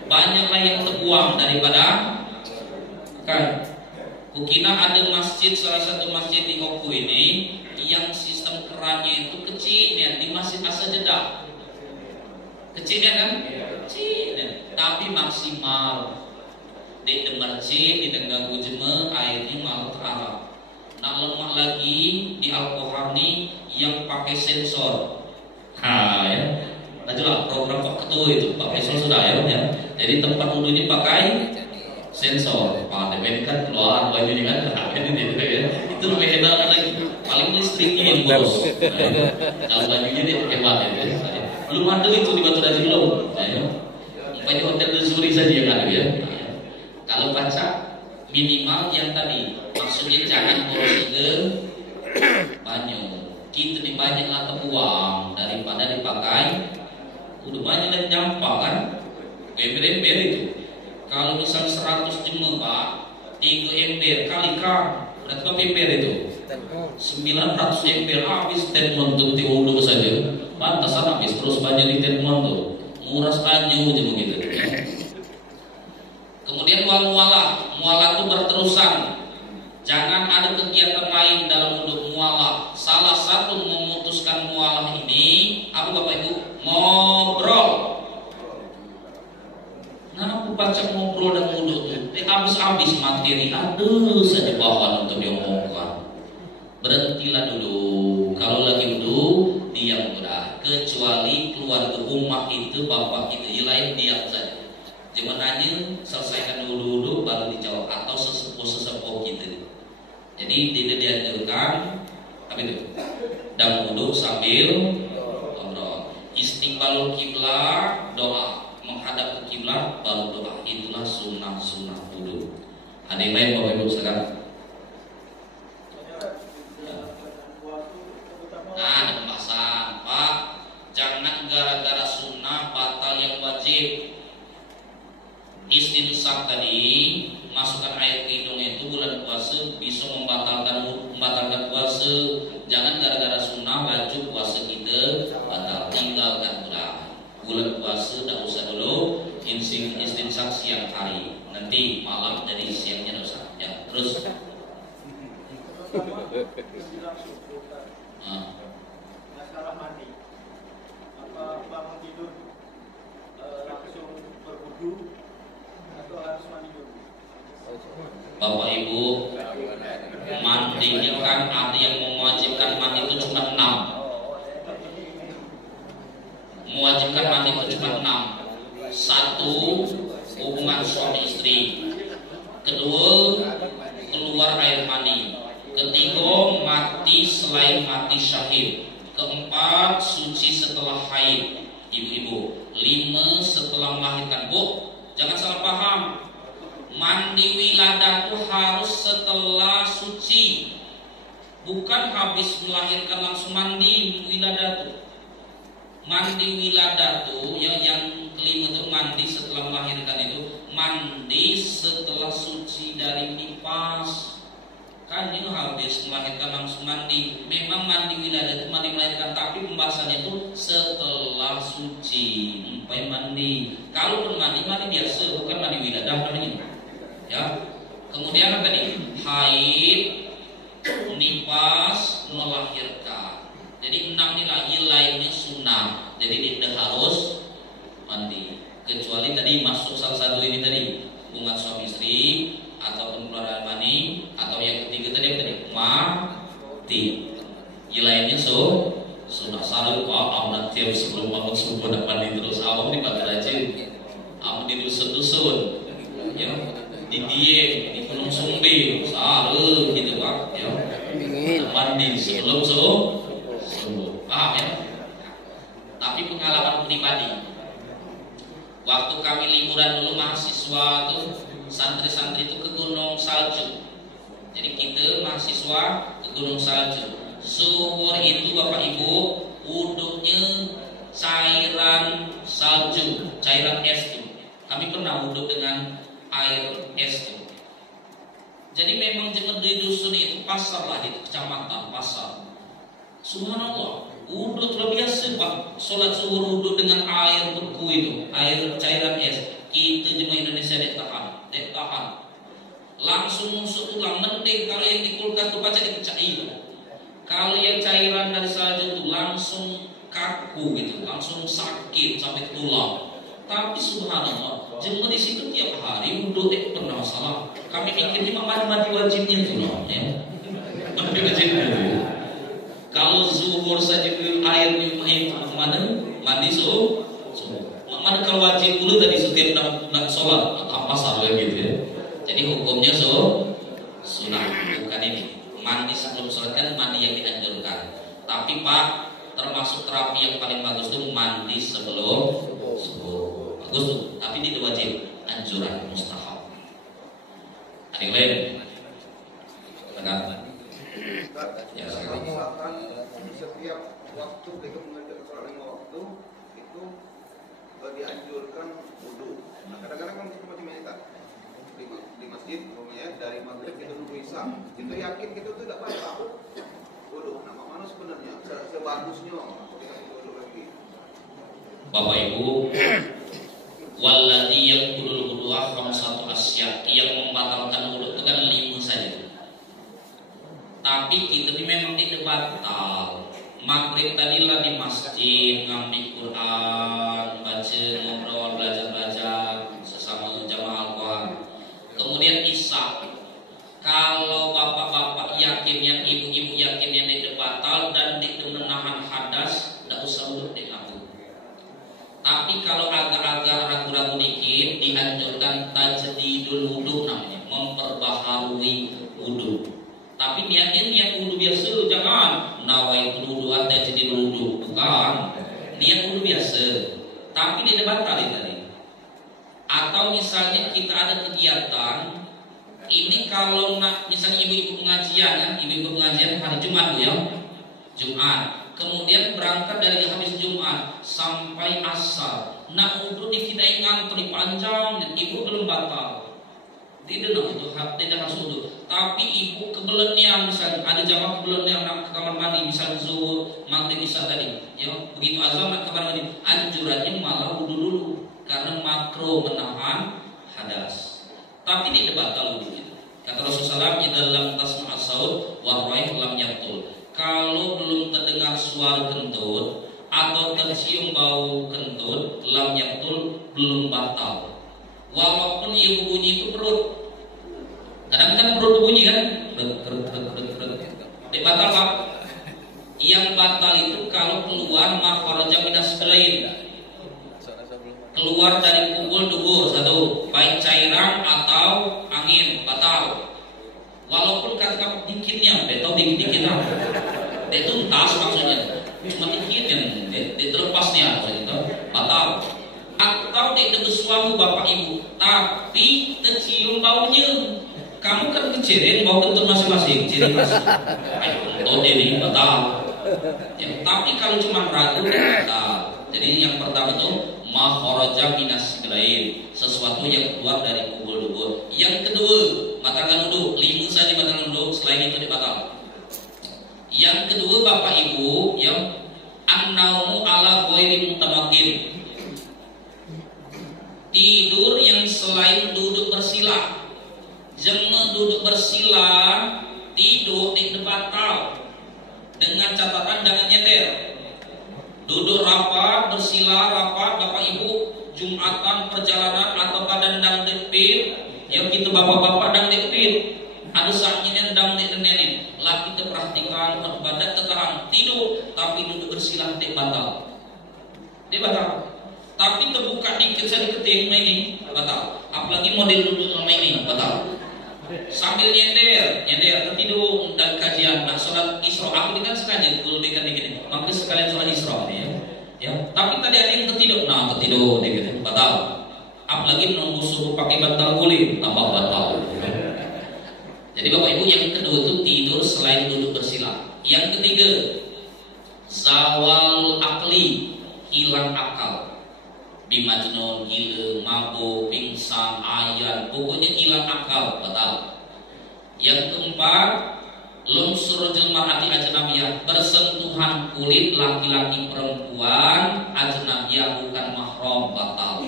Banyaklah yang terbuang daripada kan. Kukina ada masjid, salah satu masjid di Oku ini yang sistem kerannya itu kecilnya di Masjid As-Sajadah. Kecilnya kan? Kecilnya, tapi maksimal. Di masjid di Tenggang Jeme airnya malah terarah. Nah lemah lagi di Al-Qoharni yang pakai sensor. Ya. Nah jelas program Pak Ketua itu pakai sensor sudah ya. Jadi tempat wudhu ini pakai sensor. Pak DPR kan keluar baju ini kan, itu lebih hebat lagi. Paling listriknya yang boros. Kalau bajunya dia hebat ya. Belum ada itu di Batu Daji belum. Umpamanya hotel luxury saja yang ada ya. Kalau baca minimal yang tadi, maksudnya jangan boros banyak. Kita lebih banyak lah uang daripada dipakai. Udah banyak dan nyampah kan. Ember itu. Kalau misal 100 jema Pak, 3 ember kalikan berarti berapa ember itu? 900 ember habis tenmon untuk diuduh saja. Pantasan habis terus banyak di tenmon tuh. Nguras tanju aja begitu. Kemudian mualah itu berterusan. Jangan ada kegiatan lain dalam wudhu mualah. Salah satu memutuskan mualah ini apa Bapak Ibu? Ngobrol. Nah, aku baca ngobrol dan wudhu itu habis materi ada saja bahan untuk diomongkan. Berhentilah dulu. Kalau lagi wudhu diam udah. Kecuali keluarga rumah itu bapak itu yang lain diam saja. Cuma nanya selesaikan dulu baru dijawab atau sesepuh gitu. Jadi tidak dianjurkan apa itu? Dan wudhu sambil ngobrol. Istiqbalul kiblat doa, menghadap ke kiblat baru doa. Itulah sunnah wudhu. Ada yang lain Bapak Ibu sekarang? Nah, ada pembahasan Pak. Jangan gara-gara sunnah batal yang wajib. Istinsak tadi masukkan air ke hidung itu bulan puasa bisa membatalkan puasa. Jangan gara-gara sunnah baju puasa kita batal, tinggalkan bulan puasa tidak usah dulu. Istinsak siang hari, nanti malam jadi siangnya tidak usah ya. Terus masalah mandi, apa bangun tidur langsung berwudu atau harus mandi dulu? Bapak Ibu, mandinya kan ada yang mewajibkan mandi itu cuma 6. Mewajibkan mandi itu cuma 6. 1. Hubungan suami istri. 2. Keluar air mani. 3. Mati selain mati syahid. 4. Suci setelah haid. Ibu-ibu. 5. Setelah melahirkan. Bu, jangan salah paham. Mandi wiladah itu harus setelah suci, bukan habis melahirkan langsung mandi wiladah itu. Mandi wiladah itu yang kelima itu mandi setelah melahirkan itu mandi setelah suci dari nifas. Kan ini habis melahirkan langsung mandi. Memang mandi wiladah itu mandi melahirkan, tapi pembahasannya itu setelah suci, sampai mandi. Kalau mandi biasa, bukan mandi wiladah namanya. Ya. Kemudian apa tadi? Haid, nifas, melahirkan. Jadi 6 nilai lainnya sunnah. Jadi tidak harus mandi. Kecuali tadi masuk salah satu ini tadi, hubungan suami istri ataupun keluar mani, atau yang ketiga tadi mati. Yang lainnya sunnah. Salah Pak nanti sebelum bangun subuh nak mandi terus awam di pagi aja. Awam di dusun. Ya. Di die, di Gunung Sumbi, saru gitu Pak, ya. Mandi sebelum subuh, paham ya? Tapi pengalaman pribadi, waktu kami liburan dulu mahasiswa tuh, santri-santri itu ke Gunung Salju. Jadi kita mahasiswa ke Gunung Salju. Zuhur itu Bapak Ibu, wuduknya cairan salju, cairan es tuh. Kami pernah wuduk dengan air es itu. Jadi memang jemaat di dusun itu pasar lah, itu kecamatan pasar. Subhanallah, wudhu luar biasa Pak. Sholat zuhur wudhu dengan air beku itu, air cairan es. Kita jemaah Indonesia dek tahan. langsung nusuk tulang. Mending kalau yang di kulkas itu baca dicair. Kalau yang cairan dari salju itu langsung kaku gitu, langsung sakit sampai tulang. Tapi subhanallah, jemaah di situ tiap hari wudhu itu pernah masalah. Kami mikirnya mandi wajibnya tuh loh, ya. Mandi wajibnya. Kalau zuhur saja airnya mana? Mandi subuh. Mana kalau wajib dulu tadi setiap nak sholat apa salah gitu ya. Jadi hukumnya sunah, bukan ini. Mandi sebelum sholat kan mandi yang dianjurkan. Tapi Pak, termasuk terapi yang paling bagus itu mandi sebelum subuh. Bagus tuh, tapi tidak wajib, anjuran mustahab. Ada yang lain? Benar? Ya, kalau misalkan setiap waktu kita mengerjakan sholat 5 waktu itu dianjurkan wudhu. Nah, kadang-kadang kan kita macam ini kan di masjid, umumnya dari maghrib kita nunggu isya, kita yakin kita tuh tidak batal wudhu. Nah, mana sebenarnya sebagusnya kita wudhu lagi. Bapak Ibu, walladzi yaqulul wudu'a khamsatu asya, yang membatalkan wudhu itu kan 5 saja. Tapi kita ini memang tidak batal. Maghrib tadi lah di masjid ngambil Quran, baca, ngobrol, belajar sesama jamaah Al-Quran. Kemudian isya, kalau bapak-bapak yakin, yang ibu-ibu yakin yang tidak batal dan tidak menahan hadas, tidak usah wudhu deh aku. Tapi kalau agak-agak ragu-ragu dikit, dianjurkan tajdidul wudhu namanya, memperbaharui wudhu. Tapi niatnya niat wudhu biasa, jangan nawaitul wudhu atau tajdidul wudhu, bukan. Niat wudhu biasa, tapi tidak batal tadi. Atau misalnya kita ada kegiatan, ini kalau misalnya ibu-ibu pengajian, ibu-ibu pengajian hari Jumat Bu ya, Jumat. Kemudian berangkat dari habis Jumat sampai asar. Nak wudhu dikidai ngantri panjang, dan ibu belum batal. Tidak harus wudhu. Tapi ibu kebeletnya, misalnya ada jamaah kebeletnya nak ke kamar mandi, misalnya zuhur, maghrib, isya tadi. Ya, begitu azan nak ke kamar mandi, anjurannya malah wudhu dulu. Karena makro menahan hadas. Tapi tidak batal wudhu. Kata Rasulullah SAW, dalam tasma' as-saud wa raih lam yaqtul. Kalau belum terdengar suara kentut atau tercium bau kentut, lam yaqtul, belum batal. Walaupun ibu bunyi itu perut. Kadang-kadang perut bunyi kan? Tidak batal Pak. Yang batal itu kalau keluar makharaja minas lain. Keluar dari pukul dubur satu, baik cairan atau angin, batal. Walaupun kata dikitnya, betul dikit-dikit lah, dia tuntas maksudnya, cuma dikit yang dia terlepasnya, maksudnya batal. Atau dia bersuami bapak ibu, tapi tercium baunya, kamu kan kecirin bau kentut masing-masing, ciri khas. Kentut ini batal. Ya, tapi kalau cuma ragu, batal. Jadi yang pertama itu makharaja minas lain, sesuatu yang keluar dari kubul dubur. Yang kedua, batalkan wudhu. 5 saja batalkan wudhu, selain itu dibatal. Yang kedua bapak ibu, yang an-naumu ala ghairi mutamakin, tidur yang selain duduk bersila. Jemaah duduk bersila, tidur tidak batal. Dengan catatan jangan nyender. Duduk rapat, bersila rapat, bapak ibu, jumatan, perjalanan atau badan dang depit, yang kita bapak-bapak dang depit, ada saatnya dang depit, lah kita perhatikan badan keterang tidur, tapi duduk bersila dia batal, Tapi terbuka dikit saja keting ini batal, apalagi model duduk lama ini batal. Sambil nyender tertidur dan kajian, nah sholat Isra aku kan sengaja lebihkan dikit, maka sekalian sholat Isra ya. Tapi tadi ada yang tertidur dikit, batal. Apalagi nunggu suruh pakai bantal kulit, tambah batal. Jadi bapak ibu, yang kedua itu tidur selain duduk bersila. Yang ketiga, zawal akli, hilang akal. Bimajnun, gila, mabuk, pingsan, ayan, pokoknya hilang akal, batal. Yang keempat, lumsur jelmarati ajnabiyah, bersentuhan kulit laki-laki perempuan ajnabiyah bukan mahram, batal.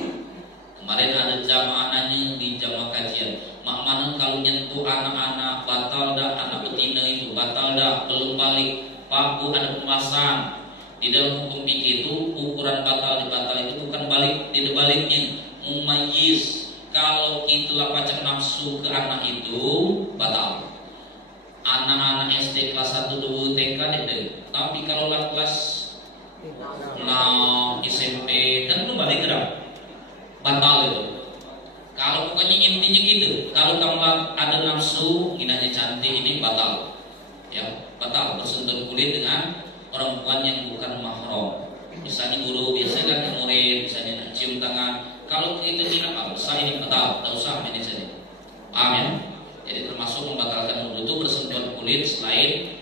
Kemarin ada jamaah nanya di jamaah kajian, mak mana kalau nyentuh anak-anak batal dah, anak betina itu batal dah, belum balik. Pak Bu ada pembahasan di dalam hukum fikih itu ukuran batal itu bukan balik, tidak baliknya mumayyiz. Kalau itulah pacak nafsu ke anak itu batal. Anak-anak SD kelas 1 2 TK tidak. Tapi kalau kelas 6 SMP dan belum balik gerak batal itu. Kalau pokoknya intinya gitu. Kalau kamu ada nafsu, inanya cantik ini batal. Ya, batal bersentuhan kulit dengan perempuan yang bukan mahram. Misalnya guru biasa kan murid, misalnya nak cium tangan. Kalau itu tidak usah ini batal, tidak usah ini saja. Paham ya? Jadi termasuk membatalkan wudu itu bersentuhan kulit selain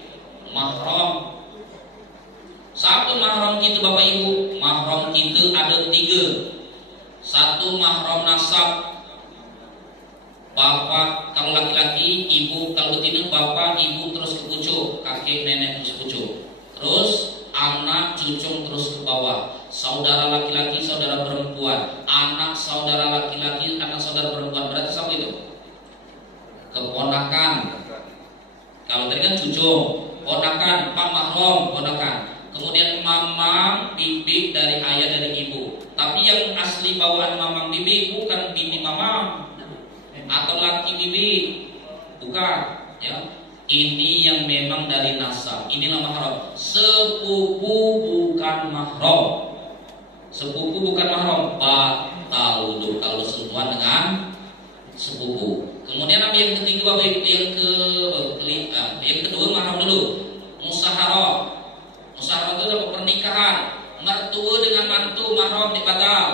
mahram. Satu mahram kita Bapak Ibu, mahram kita ada 3. Satu mahram nasab. Bapak kalau laki-laki, ibu kalau betina, bapak, ibu terus ke pucuk, kakek, nenek terus pucuk. Terus anak cucung terus ke bawah. Saudara laki-laki, saudara perempuan, anak saudara laki-laki, anak saudara perempuan. Berarti sama itu. Keponakan. Kalau tadi kan cucung, ponakan, pak mahram, ponakan. Kemudian mamang, bibi dari ayah dari ibu. Tapi yang asli bawaan mamang bibi bukan bibi mamang atau laki bibi, bukan ya. Ini yang memang dari nasab. Inilah mahram. Sepupu bukan mahram. Sepupu bukan mahram, batal wudu kalau sentuhan dengan sepupu. Kemudian apa yang ketiga Bapak Ibu, yang kedua mahram dulu. Musaharah. Musaharah itu adalah pernikahan. Mertua dengan mantu mahram dibatal.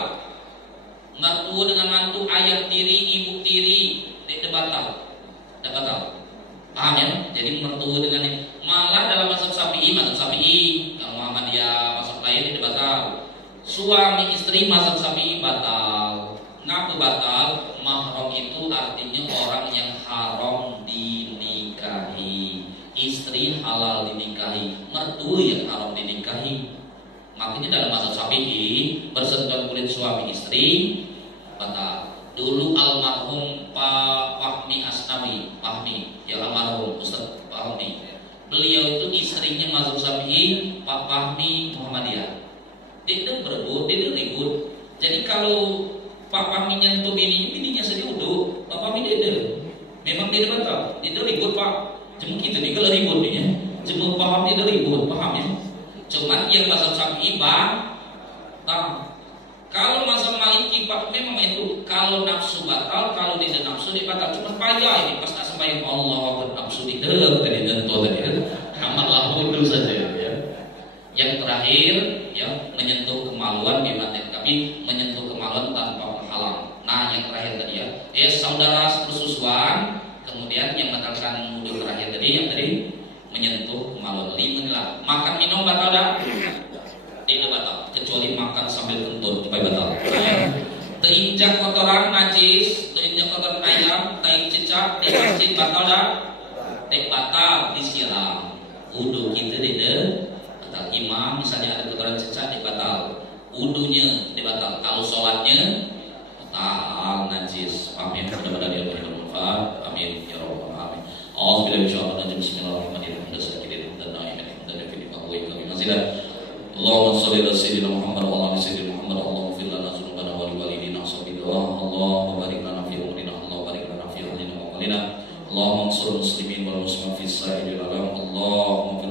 Mertua dengan mantu, ayah tiri, ibu tiri, tidak batal. Tidak batal. Paham ya? Jadi mertua dengan malah dalam mazhab Syafi'i, kalau Muhammadiyah mazhab lain tidak batal. Suami istri mazhab Syafi'i batal. Ngapa batal? Mahram itu artinya orang yang haram dinikahi. Istri halal dinikahi, mertua yang haram dinikahi. Makanya dalam mazhab Syafi'i bersentuhan kulit suami istri batal. Dulu almarhum Pak Fahmi Asnawi, yang almarhum Ustaz Fahmi, beliau itu istrinya mazhab Syafi'i, Pak Fahmi Muhammadiyah. Dia berebut, dia ribut. Jadi kalau Pak Fahmi nyentuh bininya saja wudu, Pak Fahmi dia memang dia batal. Dia ribut Pak. Cuma kita ni kalau ribut ni, cuma paham dia ribut, paham ya. Cuman yang mazhab Syafi'i batal. Kalau mazhab Maliki Pak memang itu kalau nafsu batal, kalau tidak nafsu dia batal. Cuma payah ini pas nak sembahyang Allah nafsu di dalam tadi nyentuh tadi kan. Amal wudu saja ya. Yang terakhir ya menyentuh kemaluan gimana? Tapi menyentuh kemaluan tanpa menghalang. Nah yang terakhir tadi ya, saudara persusuan. Kemudian yang batalkan wudu terakhir tadi yang tadi menyentuh kemaluan. 5 lah. Makan minum batal dah? Tidak batal, kecuali makan sambil kentut supaya batal. Terinjak kotoran najis, terinjak kotoran ayam, tai cicak di masjid batal dah? Tidak batal, disiram. Wudu kita tidak batal. Imam misalnya ada kotoran cicak tidak batal, wudunya tidak batal. Kalau sholatnya batal najis. Amin. Mudah-mudahan dia bermanfaat. Amin ya rabbal alamin. Bismillahirrahmanirrahim. Allahumma shalli ala sayyidina Muhammad wa ala sayyidina Muhammad. Allahumma fir lana dzunubana wa li walidina sabila. Allahumma barik lana fi umrina. Allahumma barik lana fi ahlina wa walina. Allahumma ansur muslimin wal muslimin fi sa'iril alam. Allahumma